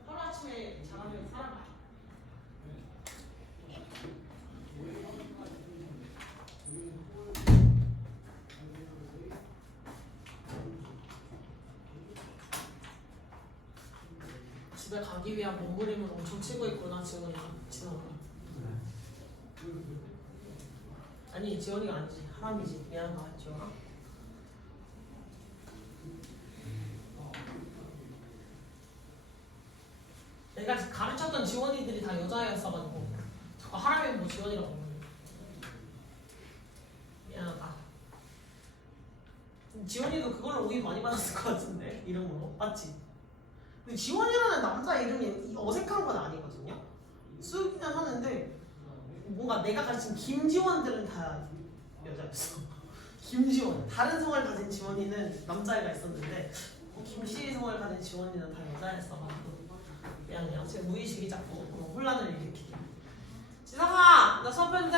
하루아침에 잘하면 살아가요. 집에 가기 위한 몸부림을 엄청 치고 있구나 지원이가. 아니 지원이가 아니지 하람이지. 미안하다 지원아. 내가 가르쳤던 지원이들이 다 여자애였어가지고 자꾸 하람이 뭐 지원이라고 부르는. 미안하다. 지원이도 그걸로 오해 많이 받았을 것 같은데 이름으로 맞지? 근데 지원이라는 남자 이름이 어색한 건 아니거든요. 쓰기는 하는데 뭔가 내가 가르친 김지원들은 다 여자였어. 김지원 다른 성을 가진 지원이는 남자애가 있었는데 김씨 성을 가진 지원이는 다 여자였어가지고 미안해요. 제 무의식이 자꾸 혼란을 일으키게. 지성아 너 수업 해도 돼?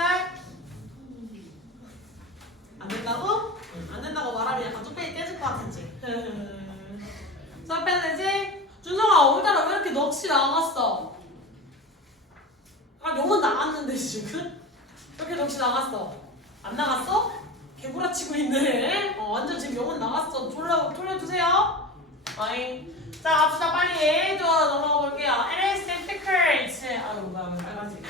안 된다고? 안 된다고 말하면 약간 뚝배기 떼질 것 같았지? 수업 해도 되지? 준성아 오늘따라 왜 이렇게 넋이 나갔어? 아 영은 나갔는데 지금? 왜 이렇게 넋이 나갔어? 안 나갔어? 개구라치고 있네. 완전 지금 영은 나갔어. 돌려주세요. 어이. 자 갑시다 빨리. 또 넘어가 볼게요. It is difficult. 아유 뭐야 빨간색이야.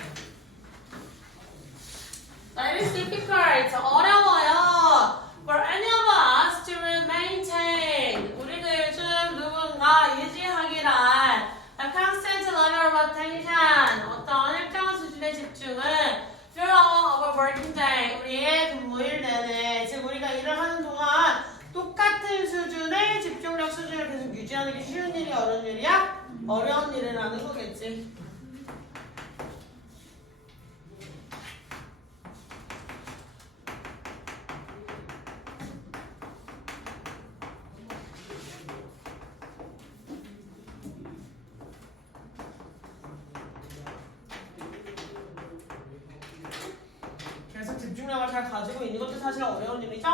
자, it is difficult. 어려워요. For any of us to maintain. 우리들 중 누군가 유지하기란 a constant level of attention. 어떤 일정한 수준의 집중을 throughout our working day. 우리의 근무일 내내. 즉 우리가 일을 하는 동안 똑같은 수준의 집중력 수준을 계속 유지하는 게 쉬운 일이 어려운 일이야? 어려운 일이라는 거겠지. 계속 집중력을 잘 가지고 있는 것도 사실 어려운 일이죠?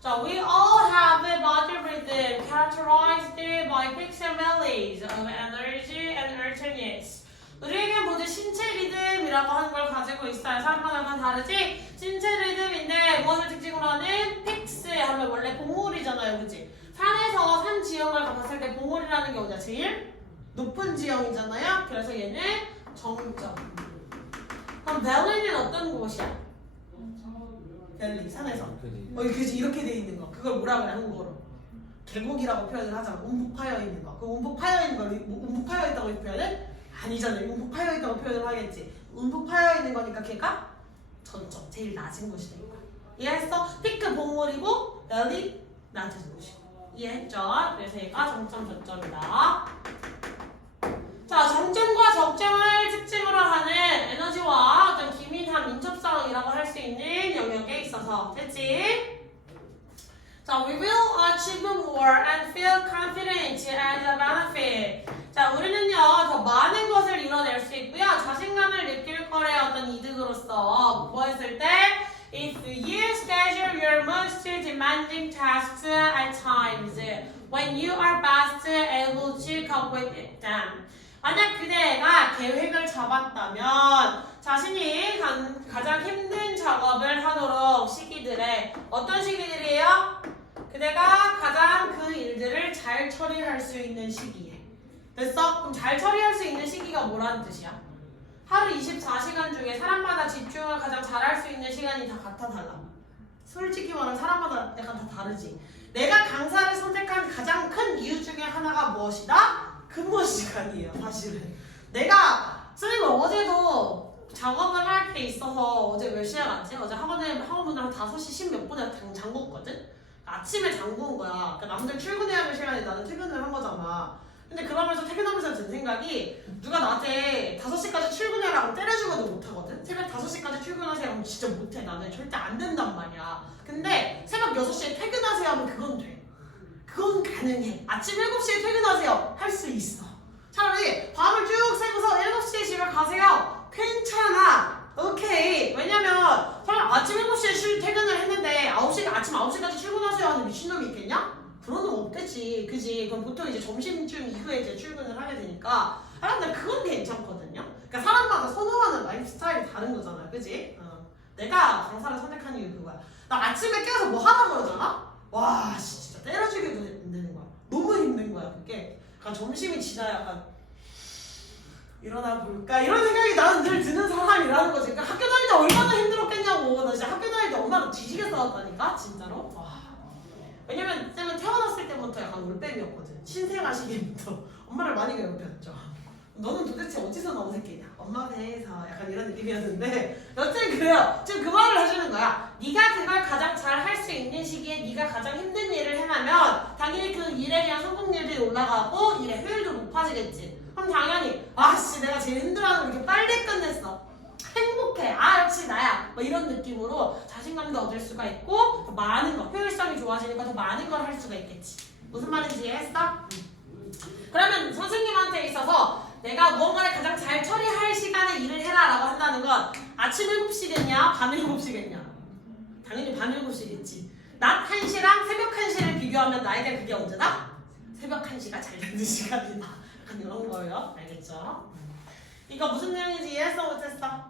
자, 자, we all have a body rhythm characterized by fixed values of energy and alternates. 우리에게 모두 신체 리듬이라고 하는 걸 가지고 있어요. 사람마다 다 다르지? 신체 리듬인데 무엇을 특징으로 하는? 픽스 하면 원래 봉우리잖아요. 그치? 산에서 산 지형을 봤을 때 봉우리라는 게 어디야? 제일 높은 지형이잖아요. 그래서 얘는 정점. 그럼 밸리는 어떤 곳이야? 밸리, 산에서. 그지 이렇게 돼 있는 거. 그걸 뭐라 그래 한국어로? 계곡이라고 표현을 하잖아. 움푹 파여 있는 거. 그 움푹 파여 있는 걸 움푹 파여 있다고 표현은? 아니잖아요. 움푹 파여 있다고 표현을 하겠지. 움푹 파여 있는 거니까 걔가 전점, 제일 낮은 곳이 되는 거야. 이해했어? 피크 봉우리고 밸리 낮은 곳이고. 이해했죠? 그래서 얘가 정점, 저점이다. 자, 정점과 적점을 특징으로 하는 에너지와 어떤 기민한 민첩성이라고 할 수 있는 영역에 있어서 됐지? 자, we will achieve more and feel confident as a benefit. 자, 우리는요 더 많은 것을 이뤄낼 수 있고요 자신감을 느낄 거래 어떤 이득으로서 뭐 했을 때 if you schedule your most demanding tasks at times when you are best able to cope with them. 만약 그대가 계획을 잡았다면 자신이 가장 힘든 작업을 하도록 시기들에 어떤 시기들이에요? 그대가 가장 그 일들을 잘 처리할 수 있는 시기에. 됐어? 그럼 잘 처리할 수 있는 시기가 뭐라는 뜻이야? 하루 24시간 중에 사람마다 집중을 가장 잘할 수 있는 시간이 다 같아 달라. 솔직히 말하면 사람마다 약간 다 다르지. 내가 강사를 선택한 가장 큰 이유 중에 하나가 무엇이다? 근무 시간이에요, 사실은. 내가 선생님 어제도 작업을 할 게 있어서 어제 몇 시에 갔지? 어제 학원분들 한 5시 10몇 분에 잠궜거든? 아침에 잠근 거야. 그러니까 남들 출근해야 할 시간에 나는 퇴근을 한 거잖아. 근데 그러면서 퇴근하면서 든 생각이 누가 나한테 5시까지 출근해라고 때려주고도 못하거든? 새벽 5시까지 출근하세요 하면 진짜 못해. 나는 절대 안 된단 말이야. 근데 새벽 6시에 퇴근하세요 하면 그건 돼. 그건 가능해. 아침 7시에 퇴근하세요. 할 수 있어. 차라리 밤을 쭉 새고서 7시에 집에 가세요. 괜찮아. 오케이. 왜냐면 사람 아침 7시에 퇴근을 했는데 아침 9시까지 출근하세요 하는 미친놈이 있겠냐? 그런 놈 없겠지. 그지? 그럼 보통 이제 점심쯤 이후에 이제 출근을 하게 되니까 근데 그건 괜찮거든요. 그러니까 사람마다 선호하는 라이프 스타일이 다른 거잖아. 그지? 내가 강사를 선택한 이유 그거야. 나 아침에 깨서 뭐 하나 그러잖아? 와 진짜 때려주기도 안 되는 거야. 너무 힘든 거야 그게. 그러니까 점심이 지나야 약간 일어나 볼까 이런 생각이 나는 늘 드는 사람이라는 거지. 그러니까 학교 다닐 때 얼마나 힘들었겠냐고. 나 진짜 학교 다닐 때 엄마랑 뒤지게 싸웠다니까 진짜로. 와. 왜냐면 쌤은 태어났을 때부터 약간 올빼미였거든. 신생아시기부터 엄마를 많이 괴롭혔죠. 너는 도대체 어디서 나온 새끼냐? 엄마 배에서 약간 이런 느낌이었는데 여튼 그래요. 지금 그 말을 해주는 거야. 네가 그걸 가장 잘 할 수 있는 시기에 네가 가장 힘든 일을 해나면 당연히 그 일에 대한 성공률이 올라가고 일의 효율도 높아지겠지. 그럼 당연히 아씨 내가 제일 힘들어하는 거 이렇게 빨리 끝냈어. 행복해. 아 역시 나야. 뭐 이런 느낌으로 자신감도 얻을 수가 있고 더 많은 거 효율성이 좋아지니까 더 많은 걸 할 수가 있겠지. 무슨 말인지 이해했어? 그러면 선생님한테 있어서 내가 무언가를 가장 잘 처리할 시간에 일을 해라 라고 한다는 건 아침 7시겠냐? 밤 7시겠냐? 당연히 밤 7시겠지. 낮 1시랑 새벽 1시를 비교하면 나에게 그게 언제다? 새벽 1시가 잘 되는 시간이다. 약간 이런 거예요. 알겠죠? 이거 무슨 내용인지 이해했어? 못했어?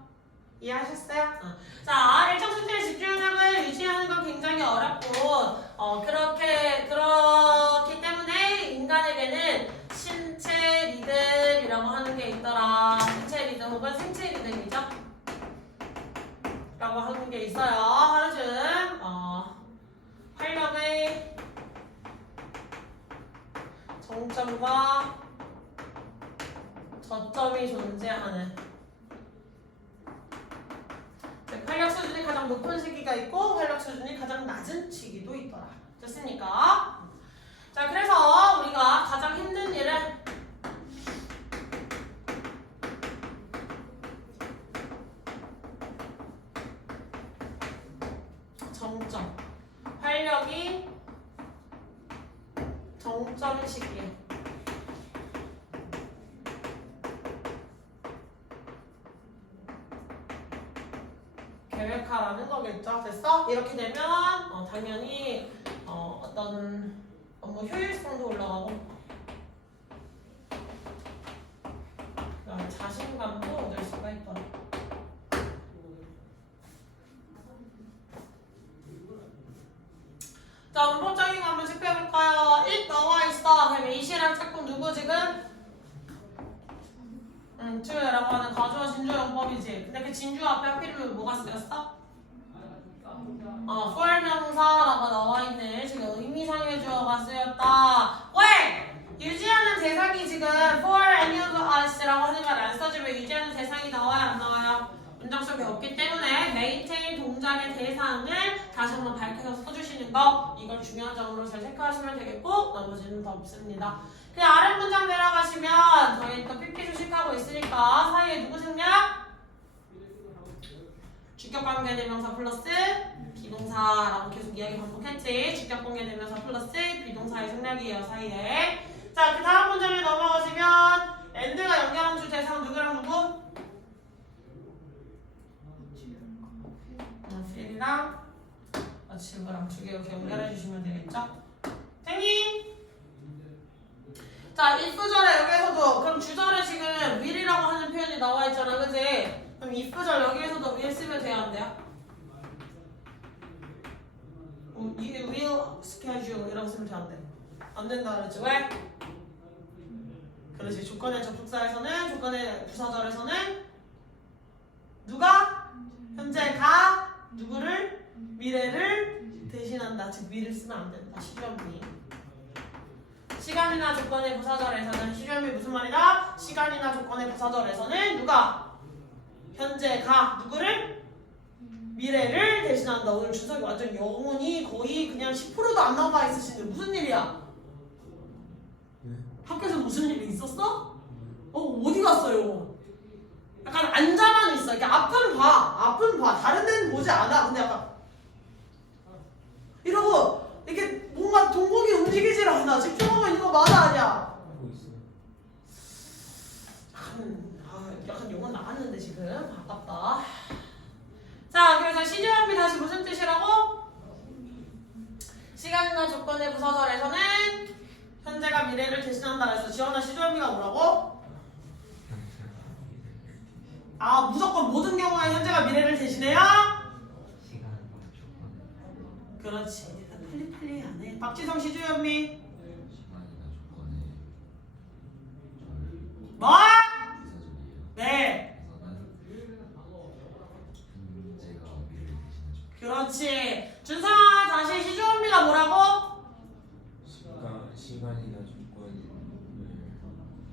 이해하셨어요? 자, 일정 수준의 집중력을 유지하는 건 굉장히 어렵고 그렇기 때문에 인간에게는 신체 리듬이라고 하는 게 있더라. 신체 리듬 혹은 생체 리듬이죠? 라고 하는 게 있어요. 요즘 활력의 정점과 저점이 존재하는 활력 수준이 가장 높은 시기가 있고 활력 수준이 가장 낮은 시기도 있더라. 됐습니까? 자, 그래서 우리가 가장 힘든 일은 정점. 활력이 정점 시기. 계획하라는 거겠죠. 됐어? 이렇게 되면 당연히 어떤 업무 효율성도 올라가고 그다음에 자신감도 얻을 수가 있더라. 자, 문법적인 거 한번 체크해볼까요? 1 나와 있어. 그럼 A씨랑 짝꿍 누구 지금? 투라고 하는 가주어 진주 용법이지. 근데 그 진주 앞에 하필이면 뭐가 쓰였어? for 명사라고 나와 있는 지금 의미상의 주어가 쓰였다. 왜? 유지하는 대상이 지금 for any of us라고 하는 말 안 써주면 유지하는 대상이 나와요, 안 나와요? 문장 속에 없기 때문에 maintain 동작의 대상을 다시 한번 밝혀서 써주시는 거 이걸 중요한 점으로 잘 체크하시면 되겠고 나머지는 더 없습니다. 그냥 아래 문장 내려가시면 저희 또 PP 주식하고 있으니까 사이에 누구 생략? 주격관계대명사 플러스 비동사라고 계속 이야기 반복했지. 주격관계대명사 플러스 비동사의 생략이에요 사이에. 자, 그 다음 문장에 넘어가시면 and가 연결한 주 대상 누구랑 누구? 필이랑 지브랑 두 개 이렇게 연결해 주시면 되겠죠? 탱이! 자, if절에 여기에서도 그럼 주절에 지금 will이라고 하는 표현이 나와 있잖아, 그지? 그럼 if절 여기에서도 will 쓰면 돼요, 안 돼요? will schedule 이라고 쓰면 돼, 안 돼? 안 된다 그랬지? 왜? 그렇지. 조건의 접속사에서는 조건의 부사절에서는 누가? 현재가 누구를? 미래를 대신한다. 즉 will을 쓰면 안 된다. 시점이. 시간이나 조건의 부사절에서는 시점이 무슨 말이다? 시간이나 조건의 부사절에서는 누가? 현재가 누구를? 미래를 대신한다. 오늘 준석이 완전 영혼이 거의 그냥 10%도 안 나와 있으신데 무슨 일이야? 학교에서 무슨 일이 있었어? 어디 갔어요? 약간 앉아만 있어. 이렇게 앞은 봐. 다른 데는 보지 않아. 근데 약간 이러고 이렇게 뭔가 동공이 움직이질 않아. 집중하고 있는 거 맞아 아니야? 하고 있어. 약간 영혼 나왔는데 지금 아깝다. 자, 그래서 시제한비 다시 무슨 뜻이라고? 시간이나 조건의 부사절에서는 현재가 미래를 대신한다. 그래서 지원한 시제한비가 뭐라고? 무조건 모든 경우에 현재가 미래를 대신해요? 시간과 조건. 그렇지. 빨리 안 해. 박지성 시주현미. 시간이나 조건에 뭐? 부사절이에요. 네. 그래서는 현재가 미래를 대신해줘. 그렇지. 준성아 다시 시주현미가 뭐라고? 시간이나 조건을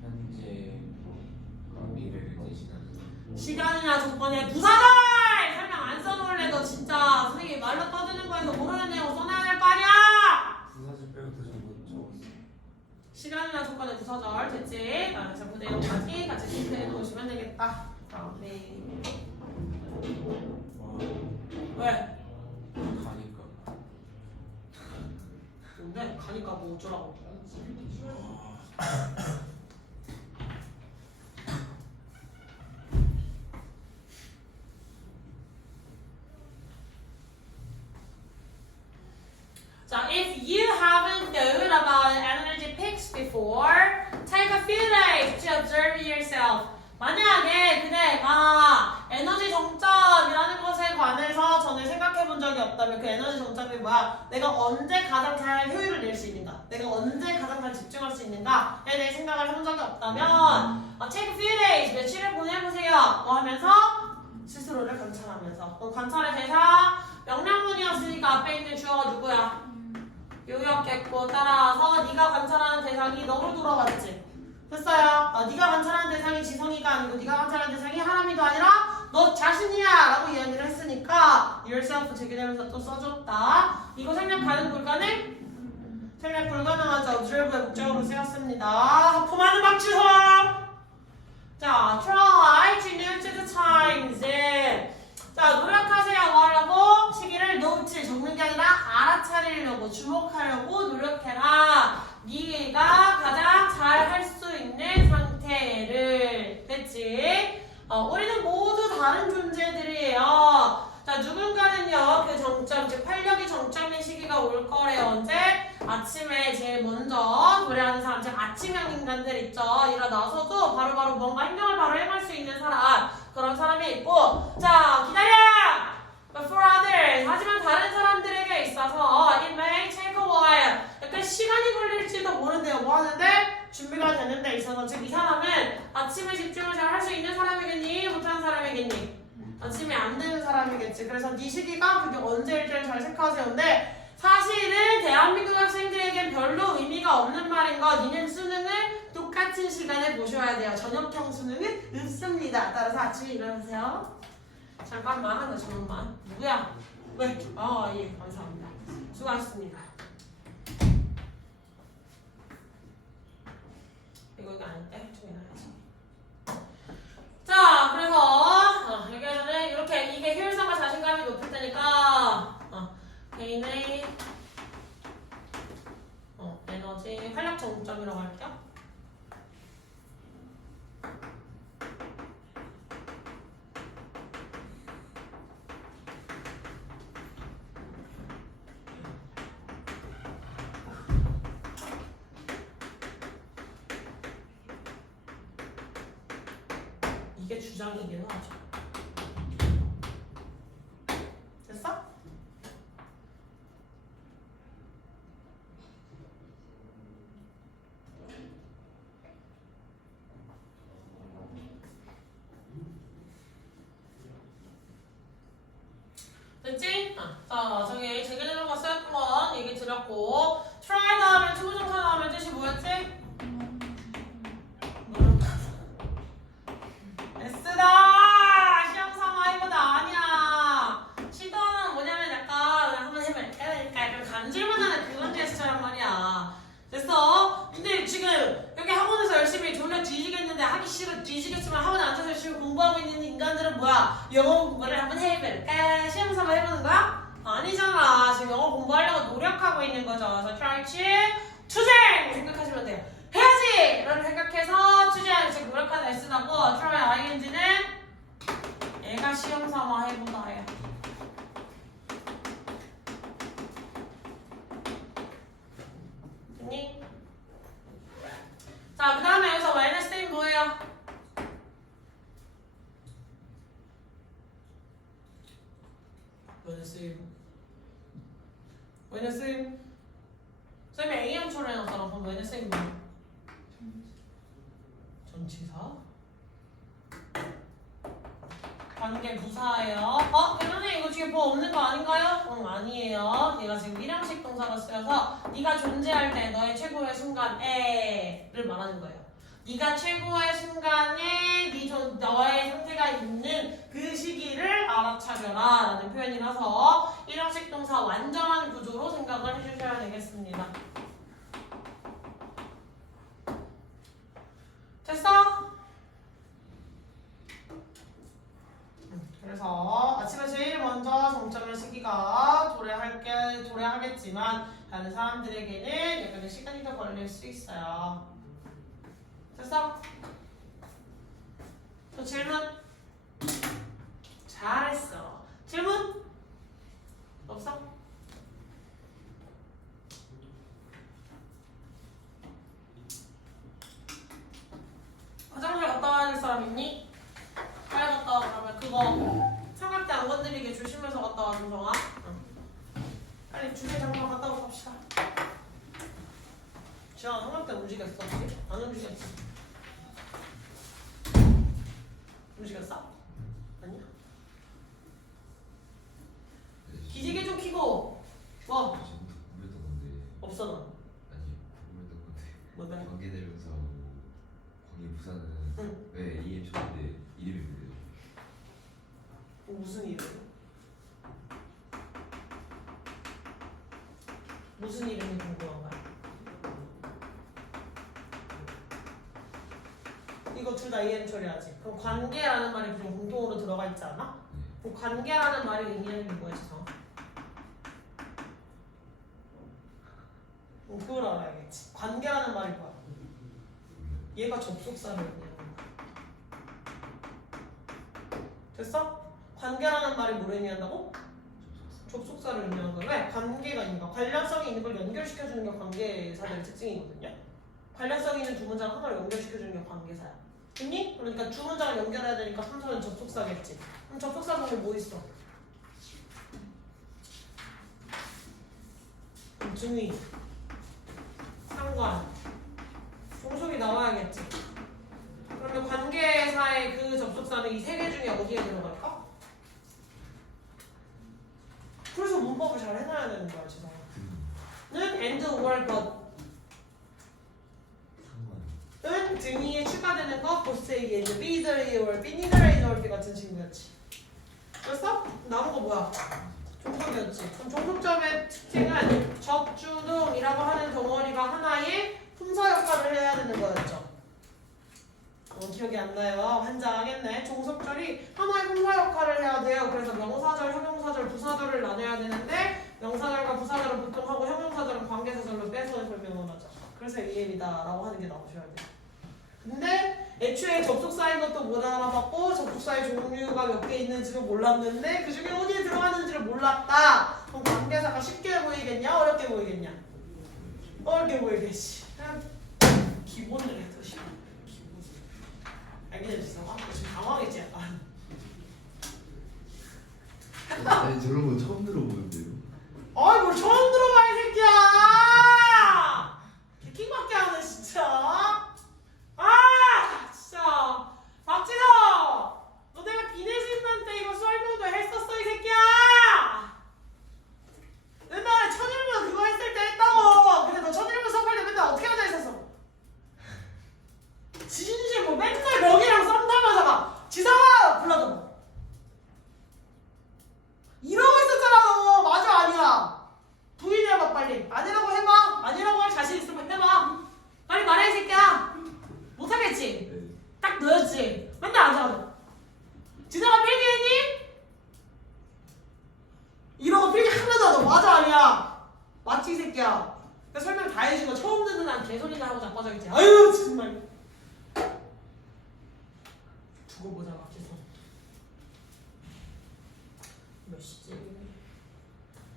현재가 미래를 대신하는. 시간이나 조건의 부사절! 설명 안 써놓을래. 너 진짜 선생님이 말로 떠드는 거에서 모르는 내용 써놔야 될 거 아니야! 부사절 빼고 다 적었어. 시간이나 조건의 부사절 됐지? 자, 그 내용까지 같이 체크해 놓으시면 되겠다. 다음에 왜? 가니까. 근데 가니까 뭐 어쩌라고. 자, if you haven't thought about energy peaks before, take a few days to observe yourself. 만약에 그대가 에너지 정점이라는 것에 관해서 전에 생각해 본 적이 없다면 그 에너지 정점이 뭐야? 내가 언제 가장 잘 효율을 낼 수 있는가? 내가 언제 가장 잘 집중할 수 있는가에 대해 생각을 해본 적이 없다면 take a few days, 며칠을 보내보세요. 뭐 하면서? 스스로를 관찰하면서. 그럼 관찰의 대상 명령문이었으니까 앞에 있는 주어가 누구야? 요였겠고 따라서 네가 관찰하는 대상이 너로 돌아왔지. 됐어요. 네가 관찰하는 대상이 지성이가 아니고 네가 관찰하는 대상이 하람이도 아니라 너 자신이야 라고 이야기를 했으니까 yourself 제기되면서 또 써줬다. 이거 생략 가능 불가능? 생략 불가능하죠. observe의 목적으로 쓰였습니다. 하품하는 박지성. 자, try to note the times. 자, 노력하세요. 뭐 하려고? 시기를 note 적는 게 아니라 알아차리려고 주목하려고 노력해라. 네가 가장 잘 할 수 있는 상태를. 됐지? 우리는 모두 다른 존재들이에요. 자, 누군가는요, 그 정점, 즉 활력이 정점인 시기가 올 거래요. 언제? 아침에 제일 먼저 노래하는 사람, 즉 아침형 인간들 있죠. 일어나서도 바로바로 뭔가 행동을 바로 해볼 수 있는 사람, 그런 사람이 있고, 자, 기다려! But for others, 하지만 다른 사람들에게 있어서 it may take a while. 약간 시간이 걸릴지도 모른대요. 뭐 하는데? 준비가 되는 데 있어서. 즉, 이 사람은 아침에 집중을 잘 할 수 있는 사람이겠니? 못하는 사람이겠니? 아침에 안 되는 사람이겠지. 그래서 네 시기가 그게 언제일지를 잘 체크하세요. 근데 사실은 대한민국 학생들에겐 별로 의미가 없는 말인 거. 니는 수능을 똑같은 시간에 보셔야 돼요. 저녁형 수능은 없습니다. 따라서 아침에 일어나세요. 잠깐만, 하나 잠깐만. 누구야? 왜? 예, 감사합니다. 수고하셨습니다. 이거 아닌데? 좀 해놔야지. 자, 그래서 여기에서는 이렇게 이게 효율성과 자신감이 높을 테니까 개인의 에너지 활력 정점이라고 할게요. 이게 주장이긴 하죠. 됐어? 됐지? 자, 저기 제기되는 거 쓰였던 건 얘기 드렸고 try 다음에 투부정사 나오면 뜻이 뭐였지? S다! 시험 상황이보다 아니야. 시도는 뭐냐면 약간 한번 해볼까? 약간 간질만 하는 그런 제스처란 말이야. 됐어? 근데 지금 여기 학원에서 열심히 졸려 뒤지겠는데 하기 싫어 뒤지겠지만 학원에 앉아서 열심히 공부하고 있는 인간들은 뭐야? 영어 공부를 한번 해볼까? 시험 삼아 해보는 거야? 아니잖아. 지금 영어 공부하려고 노력하고 있는 거죠. 그래서 try to 투쟁! 생각하시면 돼요. 해야지! 라는 생각해서 투쟁, 즉 노력하다 S나고 try ing는 애가 시험 삼아 해보다 해. 됐니? 자, 그 다음에 여기서 Wednesday는 뭐예요? Wednesday 쌤이 AM 초래해놨잖아. 그럼 Wednesday는 뭐야? 전치사? 관계 부사예요. 대표님 이거 뒤에 뭐 없는 거 아닌가요? 아니에요. 얘가 지금 일형식 동사가 쓰여서 네가 존재할 때 너의 최고의 순간에를 말하는 거예요. 네가 최고의 순간에 너의 상태가 있는 그 시기를 알아차려라 라는 표현이라서 일형식 동사 완전한 구조로 생각을 해주셔야 되겠습니다. 됐어? 그래서 아침에 제일 먼저 정점의 시기가 도래하겠지만 다른 사람들에게는 약간의 시간이 더 걸릴 수 있어요. 됐어? 또 질문? 잘했어. 질문? 없어? 화장실 갔다 와야 될 사람 있니? 빨리 갔다 와. 그러면 그거 삼각대 안 건드리게 조심해서 갔다 와, 준성아. 빨리 주제 잠깐 갔다 오고 갑시다. 지영아, 삼각대 움직였어? 안 움직였어? 움직였어? 아니야? 기지개 좀 켜고. 뭐? 궁금했던 건데. 없어 너. 아니 궁금했던 건데. 뭔데? 관계 대명사 관계 부사는 응. 왜 EM 쳤는데 이름이 뭐예요? 무슨 이름? 무슨 이름이 궁금한 거야? 이거 둘 다 EM 처리하지. 그럼 관계라는 말이 그냥 공통으로 들어가 있지 않아? 그럼 관계라는 말이 의미하는 게 뭐였어? 그걸 알아야겠지. 관계라는 말이 뭐야? 얘가 접속사를 의미하는 거야. 됐어? 관계라는 말이 뭘 의미한다고? 접속사를 의미하는 거예요. 왜? 관계가 있는 거. 관련성이 있는 걸 연결시켜주는 게 관계사들의 특징이거든요. 관련성이 있는 두 문장 하나를 연결시켜주는 게 관계사야. 됐니? 그러니까 두 문장을 연결해야 되니까 순서는 접속사겠지. 그럼 접속사 중에 뭐 있어? 중위, 상관, 종속이 나와야겠지. 그러면 관계사의 그 접속사는 이 세 개 중에 어디에 들어갈까? 그래서 문법을 잘 해놔야 되는 거야, 지금. 는 and or but. 은 등위에 추가되는 것, 보스에게 and be들이 or beneath이 or be 같은 친구였지. 그랬어? 남은 거 뭐야? 종속이었지. 그럼 종속점의 특징은 적주동이라고 하는 덩어리가 하나의 품사 역할을 해야 되는 거였죠. 기억이 안 나요. 환장하겠네. 종속절이 하나의 품사 역할을 해야 돼요. 그래서 명사절, 형용사절, 부사절을 나눠야 되는데 명사절과 부사절은 보통 하고 형용사절은 관계사절로 빼서 설명을 하죠. 그래서 EM이다라고 하는 게 나오셔야 돼요. 근데 애초에 접속사인 것도 못 알아봤고 접속사의 종류가 몇 개 있는지도 몰랐는데 그 중에 어디에 들어가는지를 몰랐다. 그럼 관계사가 쉽게 보이겠냐? 어렵게 보이겠냐? 어렵게 보이겠지. 그냥 기본을 해도 쉽어. 기본. 알겠지? 지금 당황했지 약간. 아니 저런 거 처음 들어보는데요. 아이 뭘 처음 들어봐 이 새끼야. 개킹밖에 안 해 진짜. 아 진짜. 박진호 너 내가 비내신단 때 이거 설명도 했었어 이 새끼야. 옛날에 천일문 그거 했을 때 했다고. 근데 너 천일문 수업할 때 맨날 어떻게 하자 했었어? 진심 뭐 맨날 벽이랑 썸 타면서 지성아 불러줘. 이러고 있었잖아 너. 맞아 아니야? 부인해봐 빨리. 아니라고 해봐. 아니라고 할 자신 있으면 해봐. 빨리 말해 이 새끼야. 못하겠지? 네. 딱 너였지? 맨날 안 잡아. 지성아 필기했니? 이러고 필기 하나도 안 해. 맞아 아니야? 맞지 이 새끼야? 그러니까 설명 다 해주고 처음 듣는 한 개소리나 하고 자빠져있지. 아유 정말. 두고 보자 막지성. 몇 시지?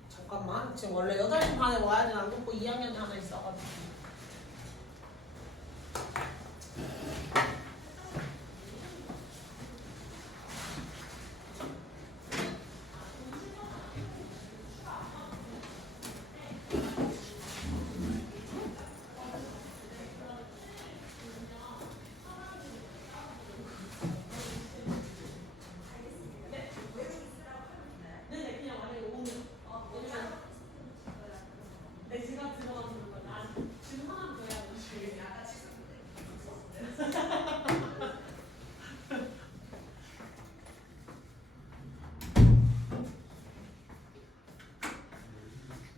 잠깐만. 지금 원래 8시 반에 와야 되는 안 듣고 2학년이 하나 있어가지고.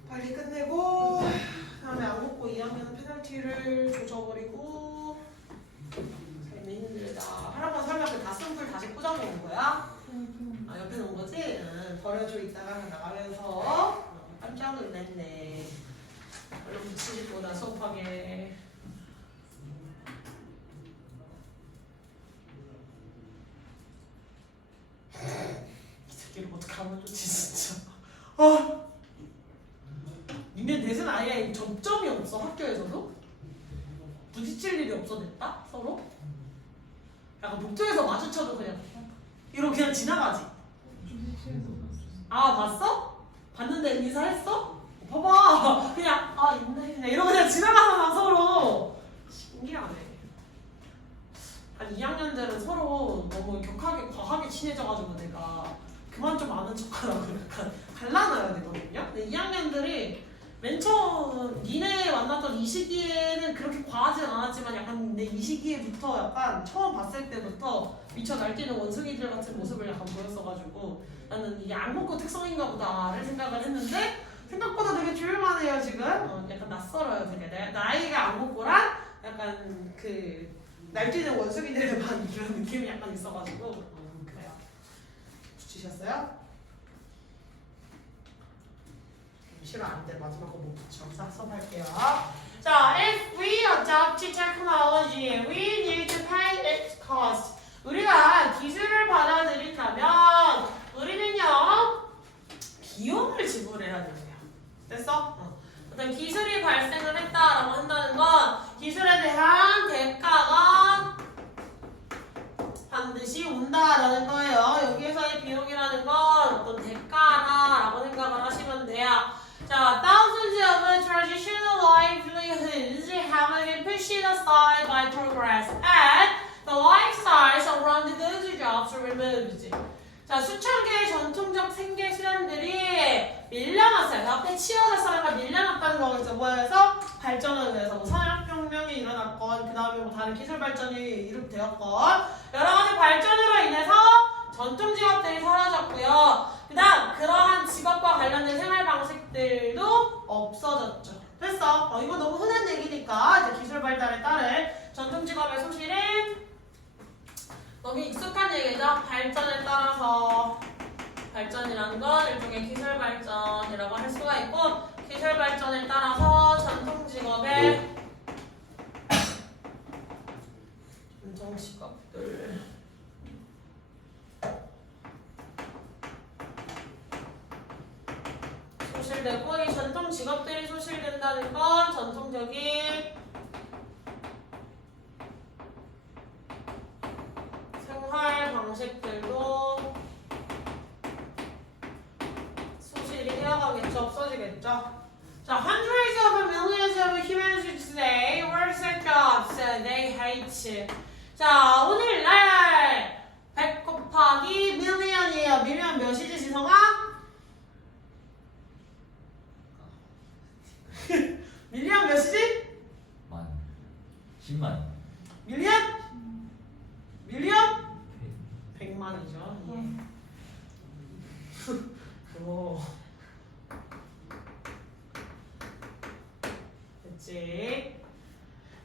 빨리 끝내고 다음에 안 먹고 2학년은 페널티를 조져버리고 삶이 힘들다. 하나만 설명해. 다 쓴 풀 다시 포장해 온 거야? 아 옆에 놓은 거지? 응. 버려줘. 이따가 나가면서 깜짝 놀랐네. 얼른 붙이고 나 수업하게. 이 새끼를 어떡하면 좋지 진짜. 아 니네 넷은 아예 접점이 없어 학교에서도? 부딪힐 일이 없어졌다? 서로? 약간 복도에서 마주쳐도 그냥 이러고 그냥 지나가지? 아 봤어? 봤는데 인사했어? 봐봐 그냥 아 있네 그냥 이러고 그냥 지나가잖아 서로. 신기하네. 한 2학년들은 서로 너무 격하게 과하게 친해져가지고 내가 그만 좀 아는 척하라고 약간 갈라놔야 되거든요. 근데 2학년들이 맨 처음 니네 만났던 이 시기에는 그렇게 과하진 않았지만 약간 내 이 시기에부터 약간 처음 봤을 때부터 미쳐 날뛰는 원숭이들 같은 모습을 약간 보였어가지고 나는 이게 악몽고 특성인가 보다를 생각을 했는데 생각보다 되게 조용하네요 지금. 약간 낯설어요 되게. 나이가 악몽고랑 약간 그 날뛰는 원숭이들의 반 이런 느낌이 약간 있어가지고 그래요. 붙이셨어요? 싫어 안돼. 마지막 거 못 붙여. 수업할게요. 자, if we adopt technology, we need to pay its cost. 우리가 기술을 받아들인다면 우리 반드시 온다라는 거예요. 여기에서의 비용이라는 건 어떤 대가다라고 생각을 하시면 돼요. 자, thousands of traditional livelihoods have been pushed aside by progress, and the lifestyles around those jobs are removed. 자, 수천 개의 전통적 생계 수단들이 밀려났어요. 앞에 치어졌어가 밀려났다는 거겠죠. 뭐해서 발전을 위해서 뭐 산업혁명이 일어났건 그 다음에 뭐 다른 기술 발전이 이룩되었건 여러 가지 발전으로 인해서 전통 직업들이 사라졌고요. 그다음 그러한 직업과 관련된 생활 방식들도 없어졌죠. 됐어. 이거 너무 흔한 얘기니까 이제 기술 발달에 따른 전통 직업의 소실은 너무 익숙한 얘기죠. 발전에 따라서 발전이라는 건 일종의 기술 발전이라고 할 수가 있고 기술 발전에 따라서 전통 직업의 전통 직업들 소실되고 이 전통 직업들이 소실된다는 건 전통적인 생활 방식들도 소실이 되어가겠죠. 없어지겠죠. 자, hundreds of millions of humans today work at jobs they hate. 자, 오늘날 100 곱하기 million이에요. million 몇이지, 지성아? 밀리언 몇이지? 만 10만 밀리언? 밀리언? 100만이죠. 예. 오. 그치?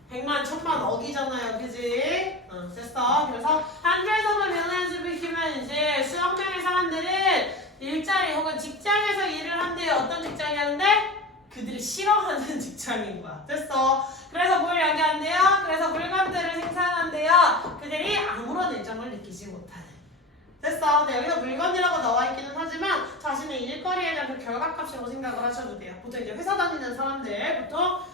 100만, 1000만 억이잖아요. 그치? 됐어. 그래서 hundreds of millions of humans 수억 명의 사람들은 일자리 혹은 직장에서 일을 한대요. 어떤 직장이 하는데? 그들이 싫어하는 직장인 거야. 됐어. 그래서 뭘 이야기한대요? 그래서 물건들을 생산한대요. 그들이 아무런 애정을 느끼지 못하는. 됐어. 근데 여기서 물건이라고 나와 있기는 하지만 자신의 일거리에 대한 그 결과값이라고 생각을 하셔도 돼요. 보통 이제 회사 다니는 사람들 보통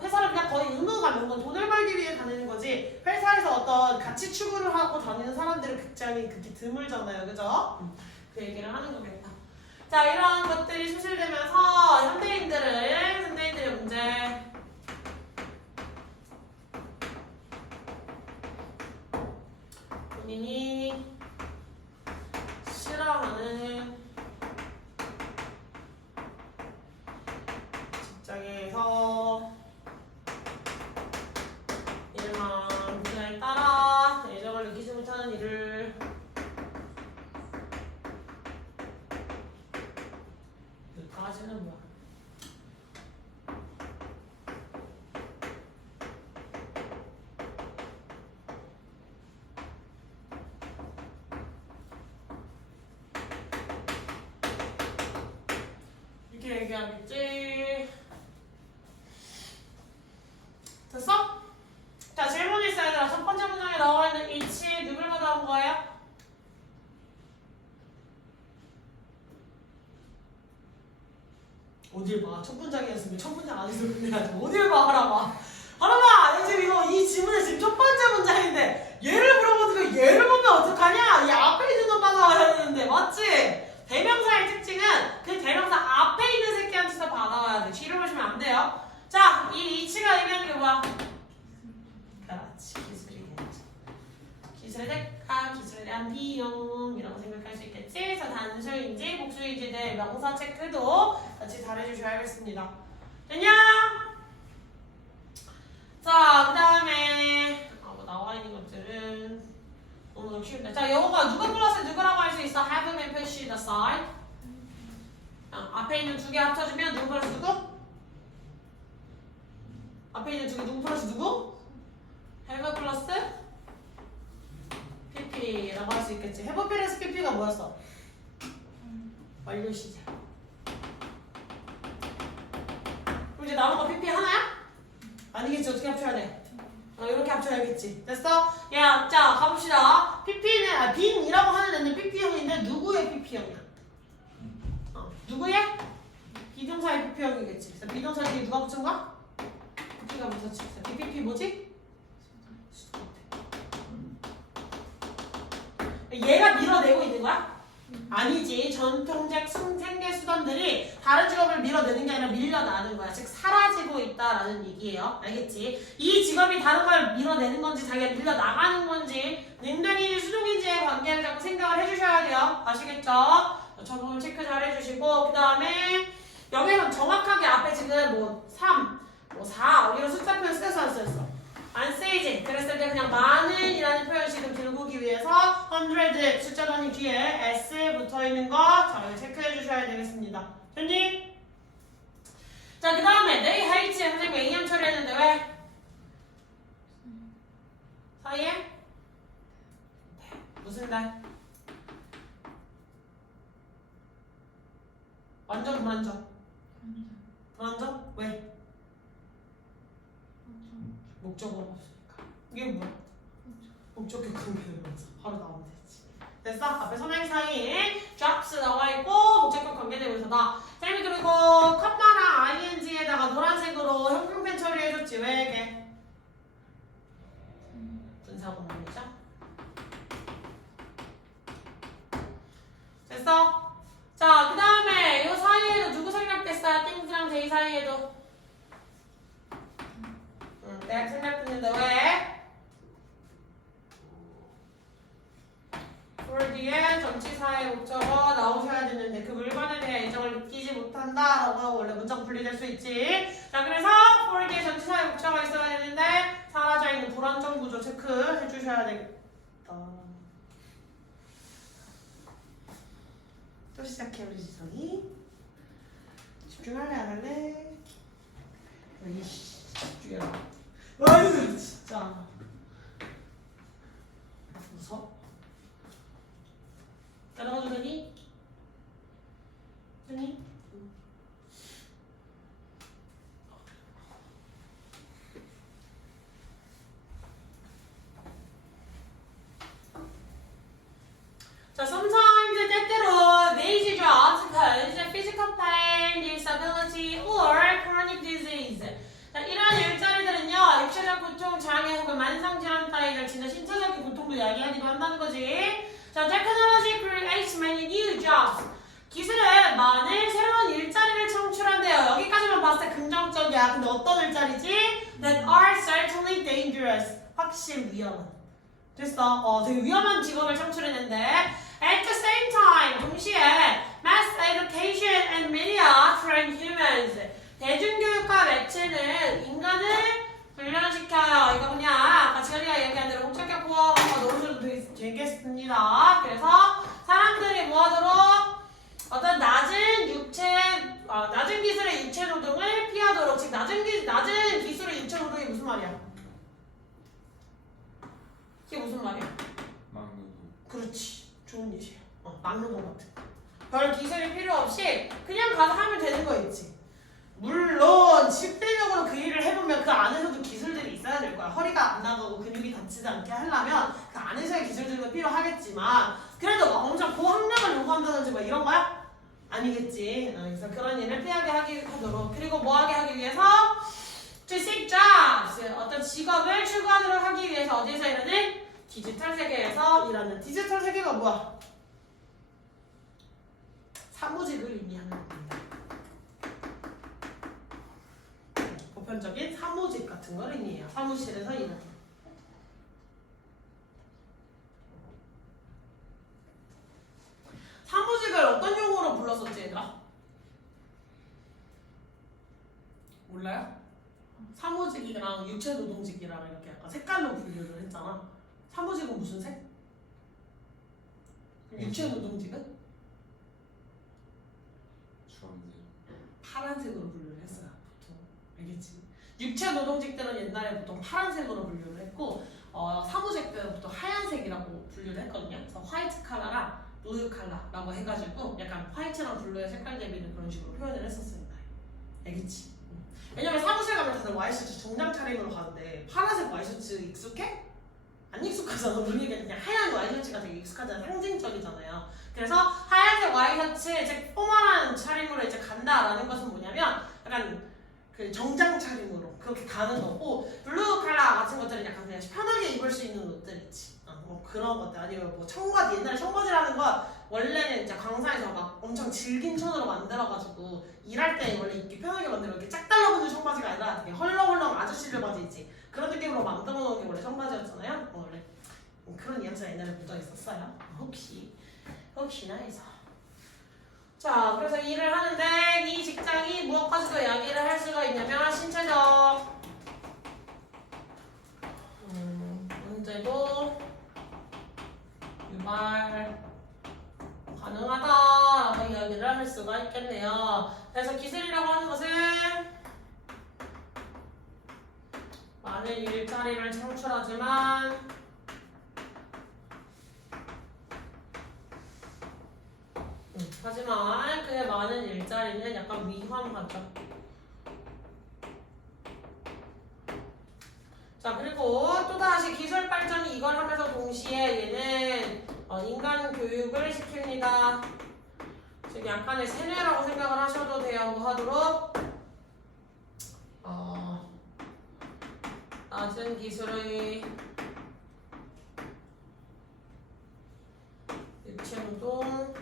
회사를 그냥 거의 의무가 명분 돈을 벌기 위해 다니는 거지 회사에서 어떤 가치 추구를 하고 다니는 사람들은 굉장히 그렇게 드물잖아요. 그죠? 그 얘기를 하는 거겠다. 자, 이런 것들이 소실되면서 현대인들의 문제 본인이 싫어하는 직장에서 일만 분야에 따라 애정을 느끼지 못하는 일을 까지는 뭐야? 이렇게 얘기하겠지. 됐어? 자, 질문이 있어야 돼. 첫 번째 문장에 나와 있는 each 누굴 받아온 거예요? 어딜 봐. 첫 문장이었으면 첫 문장 안에서 끝내야지. 어딜 봐, 하라봐. 하라봐! 내 지금 이거 이 질문의 지금 첫 번째 문장인데 얘를 물어보니까 얘를 보면 어떡하냐? 이 앞에 있는 엄마가 와야 되는데 맞지? 대명사의 특징은 그 대명사 앞에 있는 새끼한테서 받아와야 돼. 뒤를 보시면 안 돼요. 자, 이 이치가 의미하는 게 뭐야? 그렇지. 기술이겠지. 기술의 대가, 기술에 대한 비용이라고 생각할 수 있겠지? 그래서 단수인지 복수인지 내 명사 체크도 같이 잘해주셔야겠습니다. 됐냐? 자, 그 다음에 뭐 나와 있는 것들은 너무 쉬운데. 자, 영어가 누구 플러스 누구라고 할 수 있어? have been pushed aside. 앞에 있는 두 개 합쳐주면 누구 플러스 누구? 앞에 있는 두 개 누구 플러스 누구? have 플러스 pp라고 할 수 있겠지. have 플러스 pp가 뭐였어? 완료 시제. 그럼 이제 남은 거 pp 하나야? 아니겠지. 어떻게 합쳐야 돼? 이렇게 합쳐야겠지. 됐어? 야, 자, 가봅시다. pp는, 빈이라고 하는 애는 pp형인데 누구의 pp형이야? 누구의? 비동사의 pp형이겠지. 그래서 비동사 뒤에 누가 붙은 거야? pp가 붙었지. BPP 뭐지? 밀어내고 있는 거야? 아니지. 전통적 생계 수단들이 다른 직업을 밀어내는 게 아니라 밀려나는 거야. 즉 사라지고 있다라는 얘기예요. 알겠지? 이 직업이 다른 걸 밀어내는 건지 자기가 밀려나가는 건지 능력인지 수동인지의 관계를 자꾸 생각을 해주셔야 돼요. 아시겠죠? 적응을 체크 잘 해주시고 그 다음에 여기서 정확하게 앞에 지금 뭐 3, 뭐 4 이런 숫자 표현 쓰였어 안 쓰였어? 안 쓰이지? 그랬을 때 그냥 많은이라는 표현식을 들고기 위해서 100 숫자 단위 뒤에 S 붙어있는 거 잘 체크해 주셔야 되겠습니다. 현지? 자, 그 다음에 they hate 선생님 A형 처리했는데 왜? 사이에? 무슨 날? 완전 불안정. 불안정? 왜? 목적어가 없으니까. 이게 뭐야? 목적격 관계되면서 바로 나오면 되지. 됐어? 앞에 선행 사이에 drops 나와 있고 목적격 관계되면서다. 쌤이 그리고 컴마랑 ing에다가 노란색으로 형용펜 처리해줬지. 왜 이게? 분사 공문이죠? 됐어? 자, 그 다음에 이 사이에도 누구 생략됐어요? 띵스랑 데이 사이에도. 네, 생략됐는데 왜? for 뒤에 전치사의 목적어 나오셔야 되는데 그 물건에 대한 애정을 느끼지 못한다 라고 하고 원래 문장 분리될 수 있지. 자, 그래서 for 뒤에 전치사의 목적어가 있어야 되는데 사라져 있는 불안정 구조 체크해 주셔야 되겠다. 또 시작해 우리 지성이. 집중할래 안 할래? 이씨 집중해라. 아유 진짜 무서? 따라가도 되니? 되니? 자, sometimes 때때로 major jobs cause physical pain, disability, or chronic disease. 자, 이런 일자리들은요, 육체적 고통, 장애 혹은 만성질환 따위를 진짜 신체적인 고통도 야기하기도 한다는 거지. 자, technology creates many new jobs. 기술은 많은 새로운 일자리를 창출한대요. 여기까지만 봤을 때 긍정적이야. 근데 어떤 일자리지? That are certainly dangerous. 확실히 위험한. 됐어. 되게 위험한 직업을 창출했는데 at the same time 동시에 mass education and media train humans 대중교육과 매체는 인간을 훈련시켜요. 이거 그냥 아까 지연이가 얘기한 대로 목적격 보호가 넣으셔도 되겠습니다. 그래서 사람들이 뭐하도록 어떤 낮은 기술의 육체 노동을 피하도록. 즉 낮은 기술의 육체 노동이 무슨 말이야? 이게 무슨 말이야? 막노동. 그렇지. 좋은 예시야. 막노동 같은 거. 별 기술이 필요 없이 그냥 가서 하면 되는 거 있지. 물론 실질적으로 그 일을 해보면 그 안에서도 기술들이 있어야 될 거야. 허리가 안 나가고 근육이 다치지 않게 하려면 그 안에서의 기술들도 필요하겠지만 그래도 막 엄청 고학력을 요구한다든지 뭐 이런 거야? 아니겠지. 그래서 그런 일을 피하게 하도록. 그리고 뭐 하게 하기 위해서 to seek jobs. 어떤 직업을 추구하도록 하기 위해서 어디서 일하는? 디지털 세계에서 일하는. 디지털 세계가 뭐야? 사무직을 의미하는 겁니다. 보편적인 사무직 같은 걸 의미해요. 사무실에서 일하는. 사무직을 어떤 용어로 불렀었지 얘들아? 몰라요? 사무직이랑 육체노동직이랑 이렇게 약간 색깔로 분류를 했잖아. 사무직은 무슨 색? 육체노동직은? 주황색. 파란색으로 분류를 했어요. 보통. 알겠지? 육체노동직들은 옛날에 보통 파란색으로 분류를 했고 사무직들은 보통 하얀색이라고 분류를 했거든요. 그래서 화이트 칼라랑 블루 칼라라고 해가지고 약간 화이트랑 블루의 색깔 대비를 그런 식으로 표현을 했었습니다. 알겠지? 왜냐면 사무실 가면 다들 와이셔츠 정장 차림으로 가는데 파란색 와이셔츠 익숙해? 안 익숙하잖아. 우리가 그냥 하얀 와이셔츠가 되게 익숙하잖아. 상징적이잖아요. 그래서 하얀색 와이셔츠, 즉 포멀한 차림으로 이제 간다라는 것은 뭐냐면 약간 그 정장 차림으로 그렇게 가는 거고 블루 칼라 같은 것들은 약간 그냥 편하게 입을 수 있는 옷들 있지. 뭐 그런 것들 아니면 뭐 청바지 옛날에 청바지라는 건 원래는 이제 광산에서 막 엄청 질긴 천으로 만들어가지고 일할 때 원래 입기 편하게 만들어 이렇게 짝 달라붙는 청바지가 아니라 되게 헐렁헐렁 아저씨들 바지 있지 그런 느낌으로 만들어 놓은 게 원래 청바지였잖아요. 원래 그런 뉘앙스가 옛날에 묻어 있었어요. 혹시나 해서. 자, 그래서 일을 하는데 이 직장이 무엇까지도 이야기를 할 수가 있냐면 신체적 문제도 유발 가능하다라고 이야기를 할 수가 있겠네요. 그래서 기술이라고 하는 것은 많은 일자리를 창출하지만 하지만 그의 많은 일자리는 약간 위험하죠. 자, 그리고 또다시 기술 발전이 이걸 하면서 동시에 얘는 인간 교육을 시킵니다. 즉 약간의 세뇌라고 생각을 하셔도 되고 하도록 낮은 기술의 유체노동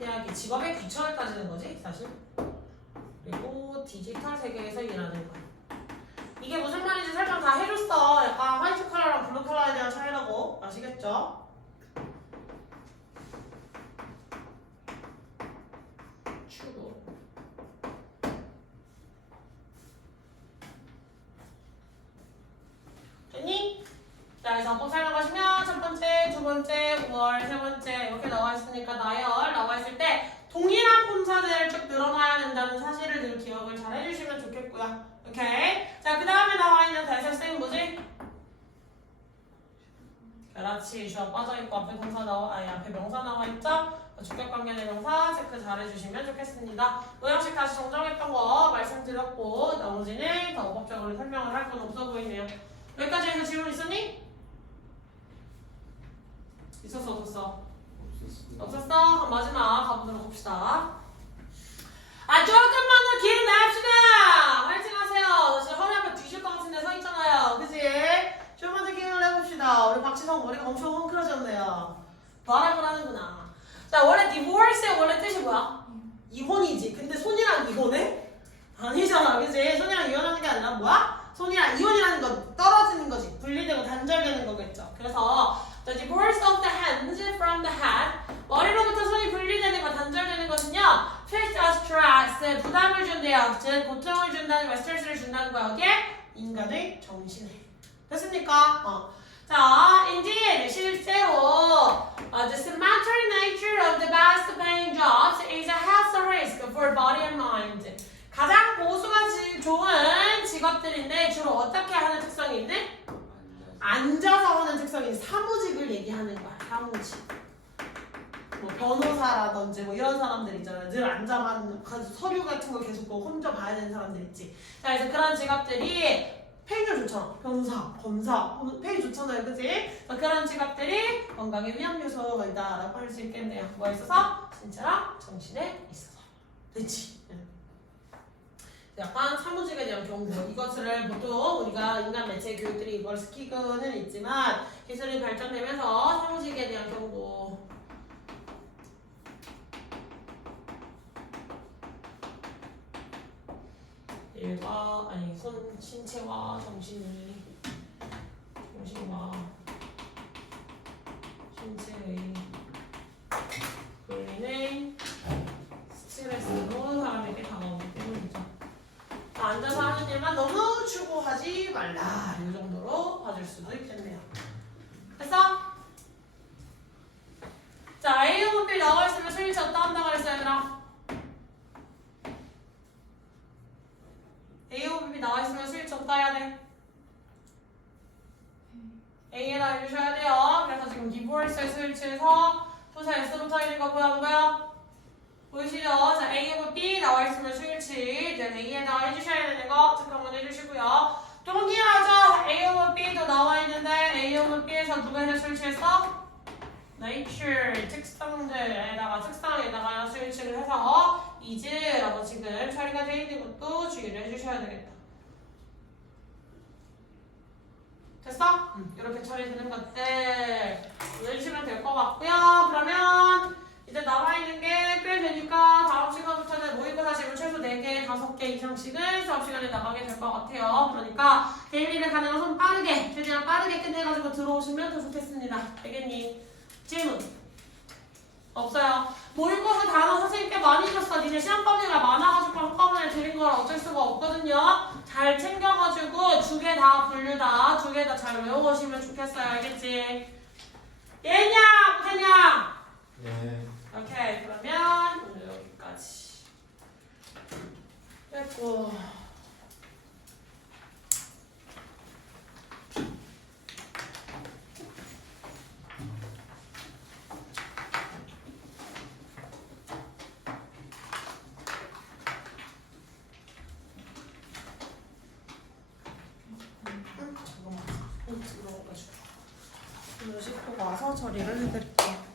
해야기 직업의 귀천을 따지는 거지 사실. 그리고 디지털 세계에서 일하는 거. 이게 무슨 말인지 설명 다 해줬어. 약간 화이트 컬러랑 블루 컬러에 대한 차이라고 아시겠죠? 추도. 됐니? 자, 그래서 꼭 설명하시면 첫 번째, 두 번째, 5월, 세 번째 이렇게 나와 있으니까 나열 나와 있을 때 동일한 품사들을 쭉 늘어나야 된다는 사실을 늘 기억을 잘 해주시면 좋겠고요. 오케이. 자, 그 다음에 나와 있는 대사 쌤 뭐지? 그렇지. 주어 빠져있고 앞에 동사 앞에 명사 나와 있죠? 주격관계 대명사 체크 잘 해주시면 좋겠습니다. 노형식 다시 정정했던 거 말씀드렸고 나머지는 더 법적으로 설명을 할 건 없어 보이네요. 여기까지 해서 질문 있었니? 있었어 없었어? 없었어? 그럼 마지막 가보도록 합시다. 조금만 더 기운 내합시다. 화이팅 하세요. 지금 허리 한번 뒤질 것 같은데 서 있잖아요. 그치? 조금만 더 기운을 내봅시다. 우리 박지성 머리가 엄청 헝클어졌네요. 바람을 하는구나. 자, 원래 divorce의 원래 뜻이 뭐야? 이혼이지. 근데 손이랑 이혼해? 아니잖아. 그치? 손이랑 이혼하는 게 아니라 뭐야? 손이랑 이혼이라는 건 떨어지는 거지. 분리되고 단절되는 거겠죠. 그래서 the divorce of the hands from the head 머리로부터 손이 분리되는 거 단절되는 것은요 fixed stress 부담을 준대요. 즉 고통을 준다는 거야. 스트레스를 준다는 거야. 여기에 인간의 정신에 됐습니까? 자, indeed 실제로 the symmetric nature of the best paying jobs is a health risk for body and mind. 가장 보수가 좋은 직업들인데 주로 어떻게 하는 특성이 있네? 앉아서 하는 특성이 있는 사무직을 얘기하는 거야. 사무직. 뭐 변호사라든지 뭐 이런 사람들 있잖아요. 늘 앉아만 서류 같은 거 계속 뭐 혼자 봐야 되는 사람들 있지. 자, 그래서 그런 직업들이 페이가 좋잖아. 변호사, 검사, 페이 좋잖아요. 그치? 그런 직업들이 건강에 위험 요소가 있다라고 할 수 있겠네요. 뭐가 있어서? 신체랑 정신에 있어서. 그치? 약간 사무직에 대한 경고 이것을 보통 우리가 인간 매체 교육들이 이걸 시키고는 있지만 기술이 발전되면서 사무직에 대한 경고 일과 아니 신체와 정신이 정신과 신체의 분리는 스트레스로 사람에게 다가오기 때문이죠. 앉아서 하는 일만 너무 추구하지 말라. 이 정도로 봐줄 수도 있겠네요. 됐어? 자, A 혹은 B 나와 있으면 스위치 어디다 한다고 그랬어요, 얘들아? A 혹은 B 나와 있으면 스위치 어디다 해야 돼? A에다 해주셔야 돼요. 그래서 지금 divorce의 스위치에서 부사 S로 타있는 거 보여, 안 보여? 보이시죠? 자, A 혹은 B 나와 있으면 스위치 이제 A에다가 해주셔야 되는 거 체크 한번 해주시고요. 동일하죠? A 혹은 B도 나와 있는데 A 혹은 B에서 누가 해서 스위치했어? nature 특성들에다가 특성에다가 스위치를 해서 is라고 지금 처리가 되어 있는 것도 주의를 해주셔야 되겠다. 됐어? 이렇게 처리되는 것들 외우시면 될 것 같고요. 그러면 이제 남아있는 게 꽤 되니까 다음 시간부터는 모의고사 질문 최소 4개, 5개 이상씩은 수업 시간에 나가게 될 것 같아요. 그러니까 데일리를 가능한 손 빠르게, 최대한 빠르게 끝내가지고 들어오시면 더 좋겠습니다. 알겠니? 질문 없어요. 모의고사 단어 선생님 꽤 많이 줬어. 니네 시험 범위가 많아가지고 한꺼번에 드린 거라 어쩔 수가 없거든요. 잘 챙겨가지고 두 개 다 분류다. 두 개 다 잘 외워오시면 좋겠어요. 알겠지? 얘냐? 못했냐? 네. 오케이. 그러면 오늘 여기까지. 됐고. 잠깐만. 들어가가지고. 오늘 씻고 와서 처리를 해드릴게요.